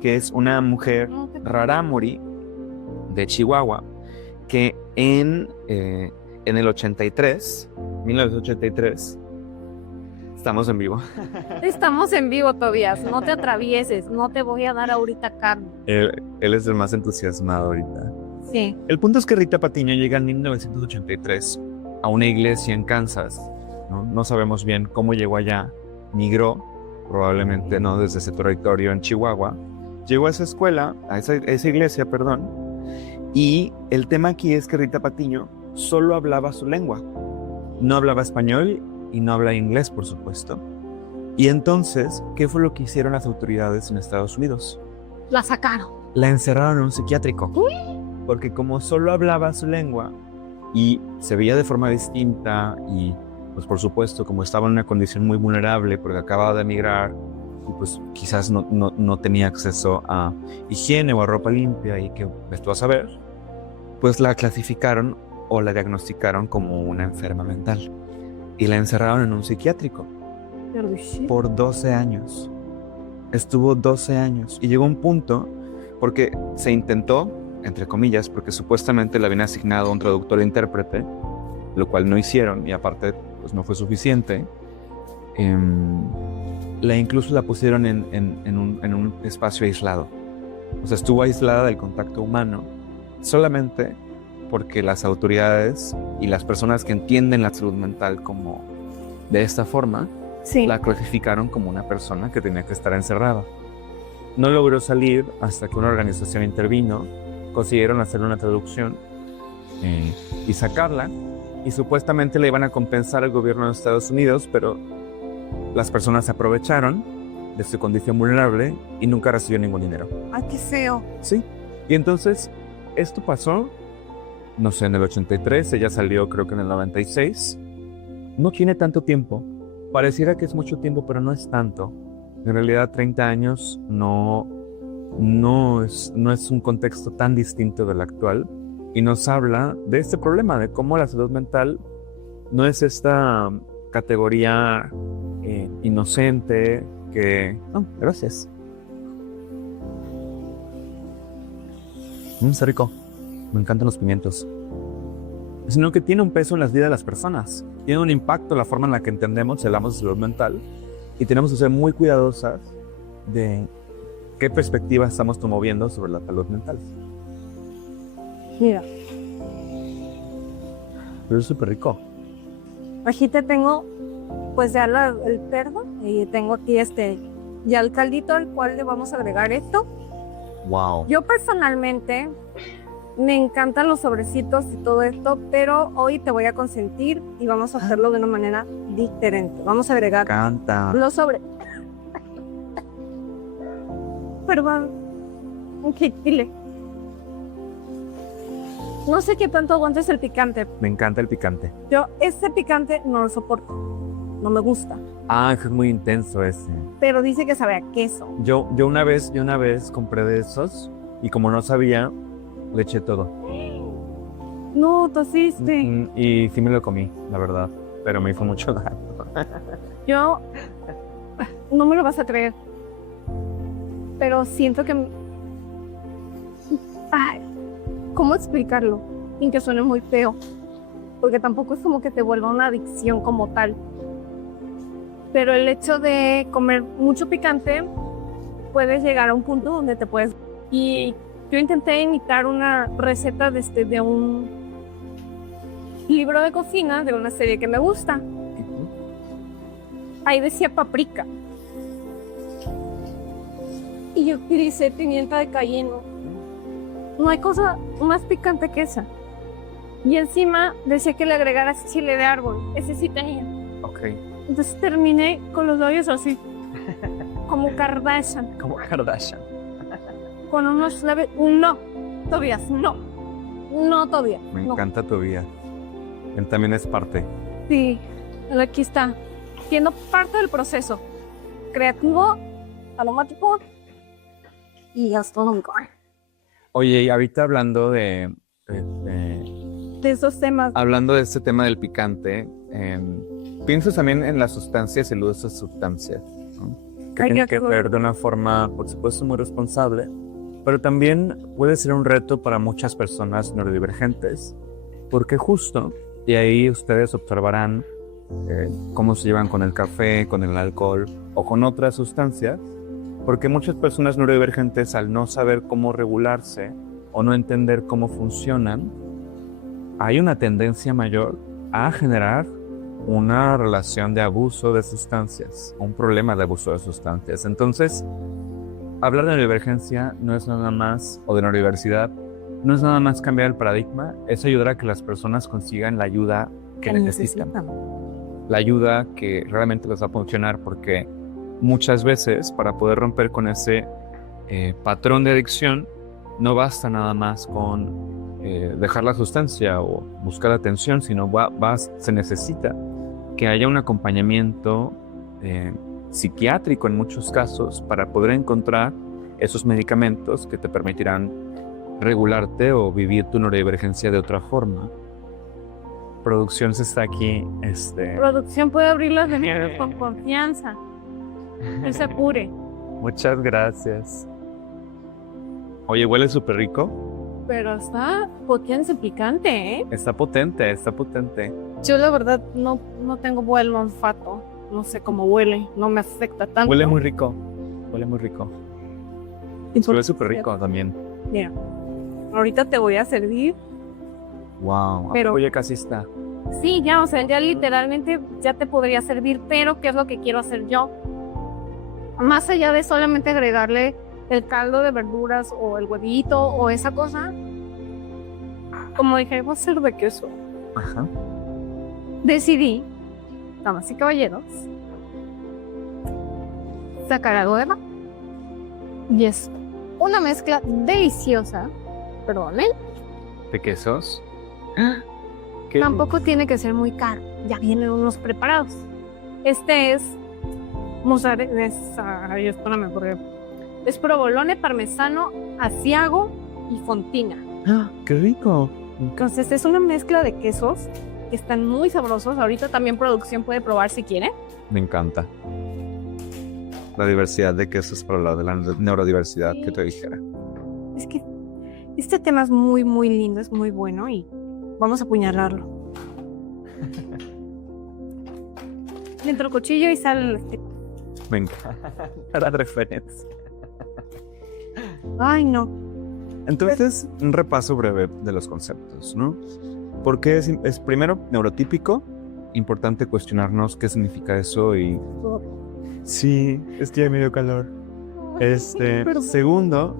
que es una mujer rarámuri de Chihuahua, que en el 1983, estamos en vivo. Estamos en vivo, Tobías, no te atravieses, no te voy a dar ahorita carne. Él es el más entusiasmado ahorita. Sí. El punto es que Rita Patiño llega en 1983 a una iglesia en Kansas, ¿no? No sabemos bien cómo llegó allá, migró, probablemente no desde ese territorio en Chihuahua, llegó a esa escuela, a esa iglesia, perdón, y el tema aquí es que Rita Patiño solo hablaba su lengua, no hablaba español y no habla inglés, por supuesto. Y entonces, ¿qué fue lo que hicieron las autoridades en Estados Unidos? La sacaron. La encerraron en un psiquiátrico. Porque como solo hablaba su lengua y se veía de forma distinta y, pues por supuesto, como estaba en una condición muy vulnerable porque acababa de emigrar y pues quizás no tenía acceso a higiene o a ropa limpia y que ves tú a saber, pues la clasificaron o la diagnosticaron como una enferma mental. Y la encerraron en un psiquiátrico por 12 años. Estuvo 12 años y llegó un punto porque se intentó, entre comillas, porque supuestamente le habían asignado un traductor e intérprete, lo cual no hicieron y aparte pues no fue suficiente. Incluso la pusieron en un espacio aislado. O sea, estuvo aislada del contacto humano solamente porque las autoridades y las personas que entienden la salud mental como de esta forma, la clasificaron como una persona que tenía que estar encerrada. No logró salir hasta que una organización intervino, consiguieron hacer una traducción y sacarla, y supuestamente le iban a compensar al gobierno de Estados Unidos, pero las personas se aprovecharon de su condición vulnerable y nunca recibió ningún dinero. ¡Ay, qué feo! Sí, y entonces esto pasó, no sé, en el 83, ella salió creo que en el 96. No tiene tanto tiempo. Pareciera que es mucho tiempo, pero no es tanto. En realidad 30 años no es un contexto tan distinto del actual y nos habla de este problema, de cómo la salud mental no es esta categoría inocente que... Oh, gracias. Está rico. Me encantan los pimientos. sino que tiene un peso en las vidas de las personas. Tiene un impacto en la forma en la que entendemos y hablamos de salud mental. Y tenemos que ser muy cuidadosas de qué perspectiva estamos promoviendo sobre la salud mental. Mira, Pero es súper rico. aquí te tengo pues ya el cerdo y tengo aquí ya el caldito al cual le vamos a agregar esto. Wow. Yo personalmente me encantan los sobrecitos y todo esto, pero hoy te voy a consentir y vamos a hacerlo de una manera diferente. Vamos a agregar Canta. los sobres. Perdón. Ok, dile. No sé qué tanto aguantes el picante. Me encanta el picante. Yo ese picante no lo soporto. No me gusta. Ah, es muy intenso ese. Pero dice que sabe a queso. Yo una vez compré de esos y como no sabía, le eché todo. No, tosiste. Y sí me lo comí, la verdad. Pero me hizo mucho daño. Yo no me lo vas a creer. Pero siento que... Ay, ¿cómo explicarlo? Sin que suene muy feo. Porque tampoco es como que te vuelva una adicción como tal. Pero el hecho de comer mucho picante, puedes llegar a un punto donde te puedes... Y yo intenté imitar una receta de un libro de cocina de una serie que me gusta. Ahí decía paprika. Y yo utilicé pimienta de cayenne. No hay cosa más picante que esa. Y encima decía que le agregaras chile de árbol. Ese sí tenía. Ok. Entonces terminé con los labios así. Como Kardashian. Como Kardashian. Con unos labios... No, Tobias, no. No, Tobias. Me no. encanta tu vida. Él también es parte. Sí, aquí está. Siendo parte del proceso. Creativo, aromático y gastronómico. Oye, y ahorita hablando de esos temas. Hablando de este tema del picante, pienso también en las sustancias, el uso de esas sustancias, ¿no? Que tienen que ver de una forma, por supuesto, muy responsable, pero también puede ser un reto para muchas personas neurodivergentes, porque justo, y ahí ustedes observarán cómo se llevan con el café, con el alcohol o con otras sustancias, porque muchas personas neurodivergentes, al no saber cómo regularse o no entender cómo funcionan, hay una tendencia mayor a generar una relación de abuso de sustancias, un problema de abuso de sustancias. Entonces, hablar de neurodivergencia no es nada más, o de neurodiversidad, no es nada más cambiar el paradigma, es ayudar a que las personas consigan la ayuda que necesitan. La ayuda que realmente les va a funcionar, porque muchas veces para poder romper con ese patrón de adicción, no basta nada más con dejar la sustancia o buscar atención, sino se necesita que haya un acompañamiento psiquiátrico en muchos casos para poder encontrar esos medicamentos que te permitirán regularte o vivir tu neurodivergencia de otra forma. Producción se está aquí. Producción puede abrir las ventanas con confianza. No se apure. Muchas gracias. Oye, huele súper rico. Pero está potente picante, ¿eh? Está potente, está potente. Yo la verdad no tengo buen olfato. No sé cómo huele, no me afecta tanto. Huele muy rico, huele muy rico. Huele súper rico también. Mira, ahorita te voy a servir. Wow, pero oye, casi está. Sí, ya, o sea, ya literalmente ya te podría servir, pero ¿qué es lo que quiero hacer yo? Más allá de solamente agregarle el caldo de verduras o el huevito o esa cosa, como dije, va a ser de queso. Ajá. Decidí, damas y caballeros, sacar algo de más. Y es una mezcla deliciosa, perdonen. ¿De quesos? Tampoco tiene que ser muy caro, ya vienen unos preparados. Este es mozzarella, espérame, porque es provolone, parmesano, asiago y fontina. ¡Ah, qué rico! Entonces es una mezcla de quesos que están muy sabrosos. Ahorita también producción puede probar si quiere. Me encanta la diversidad de quesos, para hablar de la neurodiversidad, sí. Que te dijera. Es que este tema es muy, muy lindo, es muy bueno y vamos a apuñalarlo. Dentro del cuchillo y sale el... Me encanta la referencia. Ay, no. Entonces, un repaso breve de los conceptos, ¿no? Porque es primero neurotípico, importante cuestionarnos qué significa eso y... Sí, es que hay medio calor. Segundo,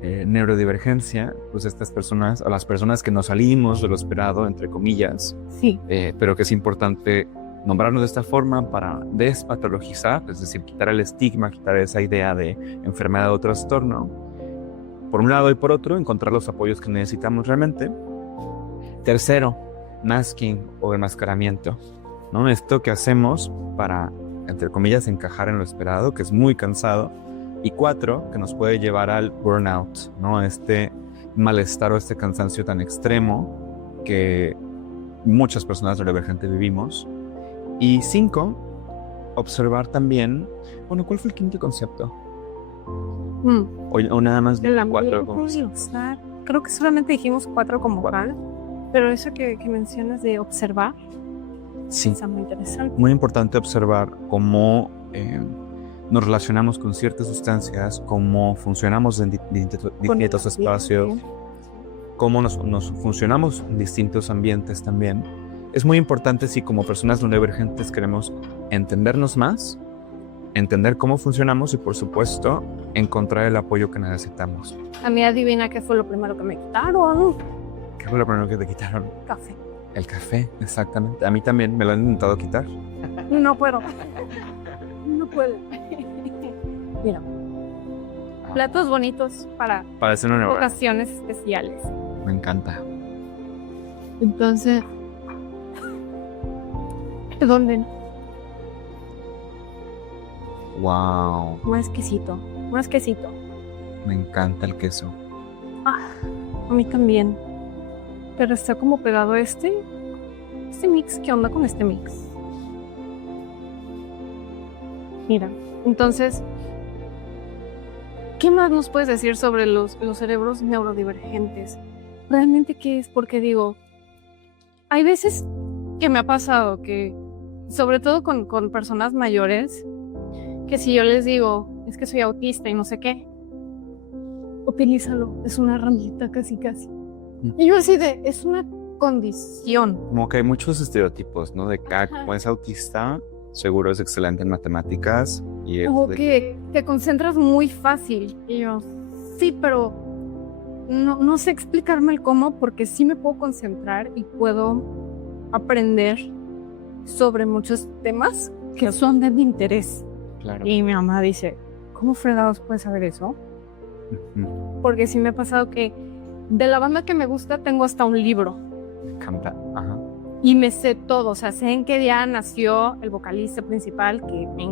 neurodivergencia, pues estas personas, o las personas que nos salimos de lo esperado, entre comillas, Sí. pero que es importante nombrarnos de esta forma para despatologizar, es decir, quitar el estigma, quitar esa idea de enfermedad o trastorno, por un lado y por otro, encontrar los apoyos que necesitamos realmente. Tercero, masking o enmascaramiento, ¿no? Esto que hacemos para, entre comillas, encajar en lo esperado, que es muy cansado. Y 4, que nos puede llevar al burnout, ¿no? Este malestar o este cansancio tan extremo que muchas personas neurodivergentes vivimos. Y 5, observar también, bueno, ¿cuál fue el quinto concepto? O nada más 4. Creo que solamente dijimos 4 como tal, pero eso que mencionas de observar, sí, está muy interesante. Muy importante observar cómo nos relacionamos con ciertas sustancias, cómo funcionamos en distintos espacios, cómo nos funcionamos en distintos ambientes también. Es muy importante si como personas neurodivergentes queremos entendernos más, entender cómo funcionamos y, por supuesto, encontrar el apoyo que necesitamos. A mí, adivina qué fue lo primero que me quitaron. ¿Qué fue lo primero que te quitaron? Café. El café, exactamente. A mí también me lo han intentado quitar. No puedo. No puedo. Mira. Platos bonitos para hacer una ocasiones especiales. Me encanta. Entonces, ¿dónde? Wow. Más quesito. Me encanta el queso. A mí también. Pero está como pegado a este mix. ¿Qué onda con este mix? Mira, entonces, ¿qué más nos puedes decir sobre los cerebros neurodivergentes? ¿Realmente qué es? Porque digo, hay veces que me ha pasado que, sobre todo con personas mayores, que si yo les digo, es que soy autista y no sé qué, utilízalo, es una herramienta casi. Y yo así de, es una condición. Como que hay muchos estereotipos, ¿no? De que como es autista, seguro es excelente en matemáticas. Y O que te concentras muy fácil. Y yo, sí, pero no sé explicarme el cómo, porque sí me puedo concentrar y puedo aprender sobre muchos temas que son de mi interés. Claro. Y mi mamá dice, ¿cómo fregados puedes saber eso? Porque sí me ha pasado que de la banda que me gusta tengo hasta un libro. Me encanta. Ajá. Y me sé todo, o sea, sé en qué día nació el vocalista principal, que me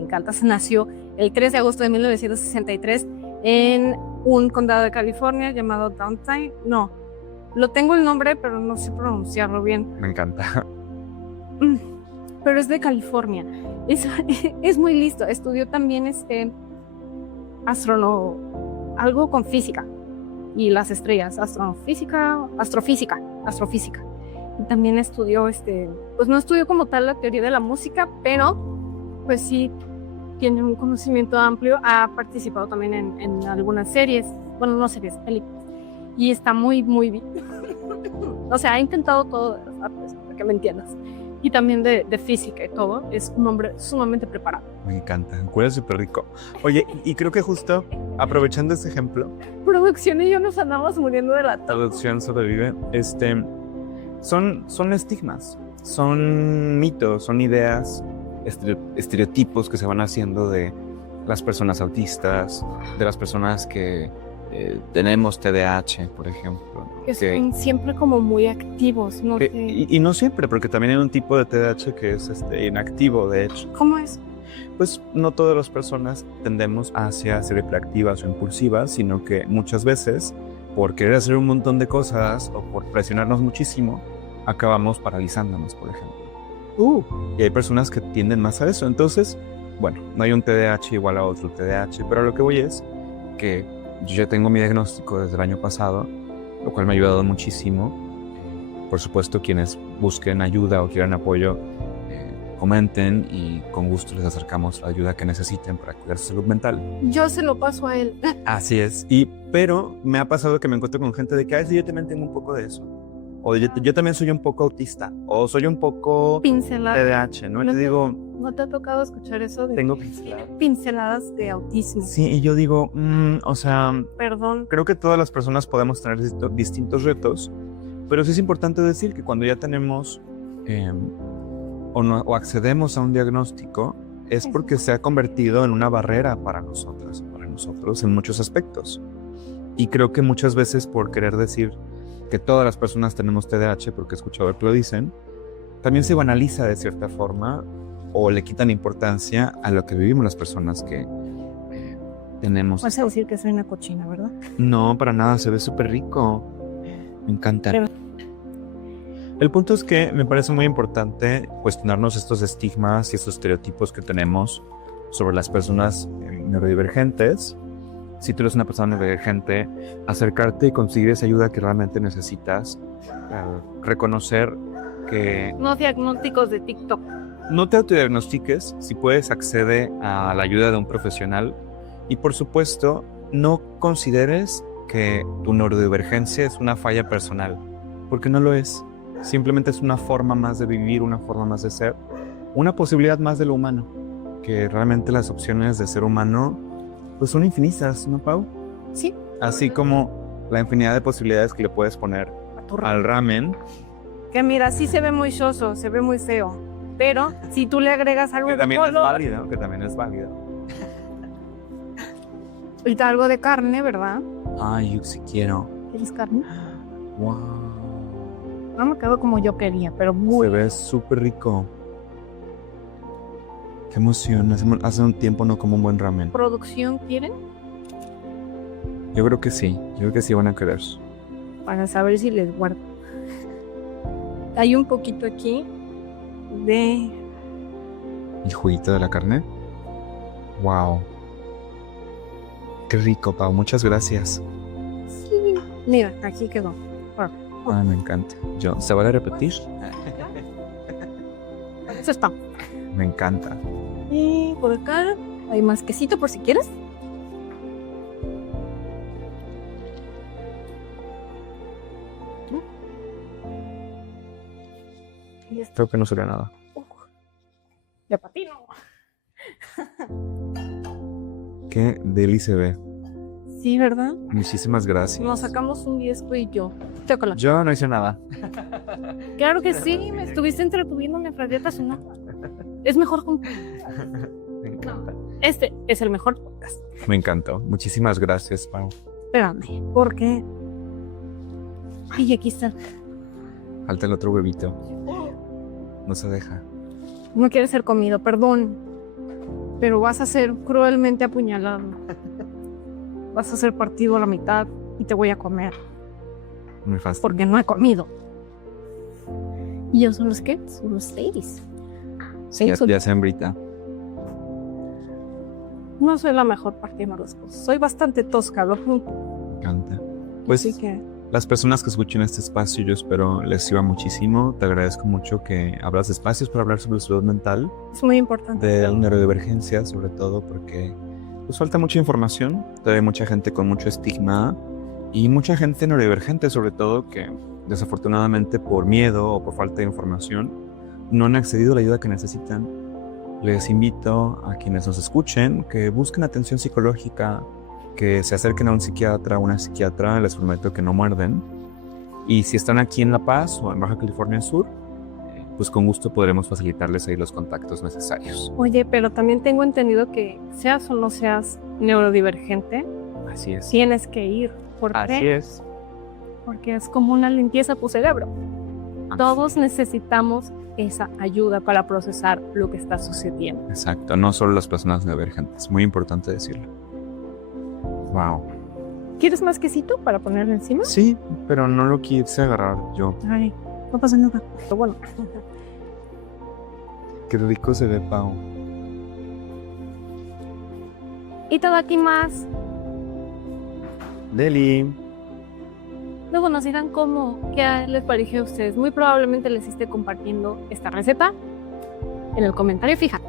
encanta. Se nació el 3 de agosto de 1963 en un condado de California llamado Downtown. No, lo tengo el nombre, pero no sé pronunciarlo bien. Me encanta. Pero es de California. Es muy listo. Estudió también algo con física y las estrellas, astrofísica. Y también estudió, pues no estudió como tal la teoría de la música, pero pues sí tiene un conocimiento amplio. Ha participado también en algunas series, bueno, no series, películas. Y está muy, muy bien. O sea, ha intentado todo de las artes, para que me entiendas. Y también de física y todo. Es un hombre sumamente preparado. Me encanta, huele súper rico. Oye, y creo que justo aprovechando este ejemplo, producción y yo nos andamos muriendo de la traducción sobrevive. Son estigmas, son mitos, son ideas, estereotipos que se van haciendo de las personas autistas, de las personas que tenemos TDAH, por ejemplo. Que son siempre como muy activos, ¿no? Y no siempre, porque también hay un tipo de TDAH que es inactivo, de hecho. ¿Cómo es? Pues no todas las personas tendemos hacia ser hiperactivas o impulsivas, sino que muchas veces, por querer hacer un montón de cosas o por presionarnos muchísimo, acabamos paralizándonos, por ejemplo. Y hay personas que tienden más a eso. Entonces, bueno, no hay un TDAH igual a otro TDAH, pero lo que voy es que yo ya tengo mi diagnóstico desde el año pasado, lo cual me ha ayudado muchísimo. por supuesto, quienes busquen ayuda o quieran apoyo, comenten y con gusto les acercamos la ayuda que necesiten para cuidar su salud mental. Yo se lo paso a él. Así es. Pero me ha pasado que me encuentro con gente de que a veces yo también tengo un poco de eso. O yo también soy un poco autista. O soy un poco Pincelada. TDAH, ¿no? Y te digo, ¿No te ha tocado escuchar eso de tengo pinceladas de autismo? Sí, y yo digo, o sea, Perdón. creo que todas las personas podemos tener distintos retos, pero sí es importante decir que cuando ya tenemos o accedemos a un diagnóstico, es porque se ha convertido en una barrera para nosotras, para nosotros en muchos aspectos. Y creo que muchas veces por querer decir que todas las personas tenemos TDAH, porque he escuchado que lo dicen, también se banaliza de cierta forma o le quitan importancia a lo que vivimos las personas que tenemos. Vas a decir que soy una cochina, ¿verdad? No, para nada, se ve súper rico. Me encanta. El punto es que me parece muy importante cuestionarnos estos estigmas y estos estereotipos que tenemos sobre las personas neurodivergentes. Si tú eres una persona neurodivergente, acercarte y conseguir esa ayuda que realmente necesitas, reconocer que... No diagnósticos de TikTok. No te autodiagnostiques, si puedes accede a la ayuda de un profesional y por supuesto no consideres que tu neurodivergencia es una falla personal, porque no lo es. Simplemente es una forma más de vivir, una forma más de ser, una posibilidad más de lo humano, que realmente las opciones de ser humano pues son infinitas, ¿no, Pau? Sí. Así como la infinidad de posibilidades que le puedes poner al ramen. Que mira, sí se ve muy soso, se ve muy feo, pero si tú le agregas algo Que de también es color válido, que también es válido. y algo de carne, ¿verdad? Ay, yo sí quiero. ¿Quieres carne? Wow. No me quedo como yo quería, pero muy... Se ve súper rico. Qué emoción. Hace un tiempo no como un buen ramen. ¿Producción quieren? Yo creo que sí. Yo creo que sí van a querer. Para saber si les guardo. Hay un poquito aquí de... ¿El juguito de la carne? Wow. Qué rico, Pau. Muchas gracias. Sí. Mira, aquí quedó. Ay, me encanta. ¿Se vale repetir? Eso está. Me encanta. Y por acá hay más quesito por si quieres. Y esto Creo que no sería nada. de patino. Qué deli se ve. Sí, ¿verdad? Muchísimas gracias. Nos sacamos un 10 tú y yo. Chocolate. Yo no hice nada. Claro que sí, me estuviste entretuviendo mientras ya te sonó. Es mejor junto. Me encanta. Este es el mejor podcast. Me encantó. Muchísimas gracias, Pau. Espérame, porque... Ay, aquí está. Falta el otro huevito. No se deja. No quiere ser comido, perdón. Pero vas a ser cruelmente apuñalado. Vas a ser partido a la mitad y te voy a comer. Muy fácil. Porque no he comido. ¿Y ellos son los qué? Son los ladies. Sí, Ya se hembrita. No soy la mejor partiendo las cosas. Soy bastante tosca, lo junto. Me encanta. Pues Así que... las personas que escuchen este espacio, yo espero les sirva muchísimo. Te agradezco mucho que abras espacios para hablar sobre salud mental, es muy importante. de la neurodivergencia, sobre todo porque pues falta mucha información. Todavía hay mucha gente con mucho estigma y mucha gente neurodivergente, sobre todo, que desafortunadamente por miedo o por falta de información no han accedido a la ayuda que necesitan. Les invito a quienes nos escuchen que busquen atención psicológica, que se acerquen a un psiquiatra o una psiquiatra. Les prometo que no muerden. Y si están aquí en La Paz o en Baja California Sur, pues con gusto podremos facilitarles ahí los contactos necesarios. Oye, pero también tengo entendido que seas o no seas neurodivergente, Así es. tienes que ir. ¿Por Así qué? es. Porque es como una limpieza a tu cerebro. Todos necesitamos esa ayuda para procesar lo que está sucediendo. Exacto, no solo las personas neurodivergentes. Muy importante decirlo. Wow. ¿Quieres más quesito para ponerle encima? Sí, pero no lo quise agarrar yo. Ay, no pasa nada. Pero bueno. Qué rico se ve, Pau. Y todo aquí más. Deli. luego nos dirán qué les pareció a ustedes. Muy probablemente les esté compartiendo esta receta en el comentario fija.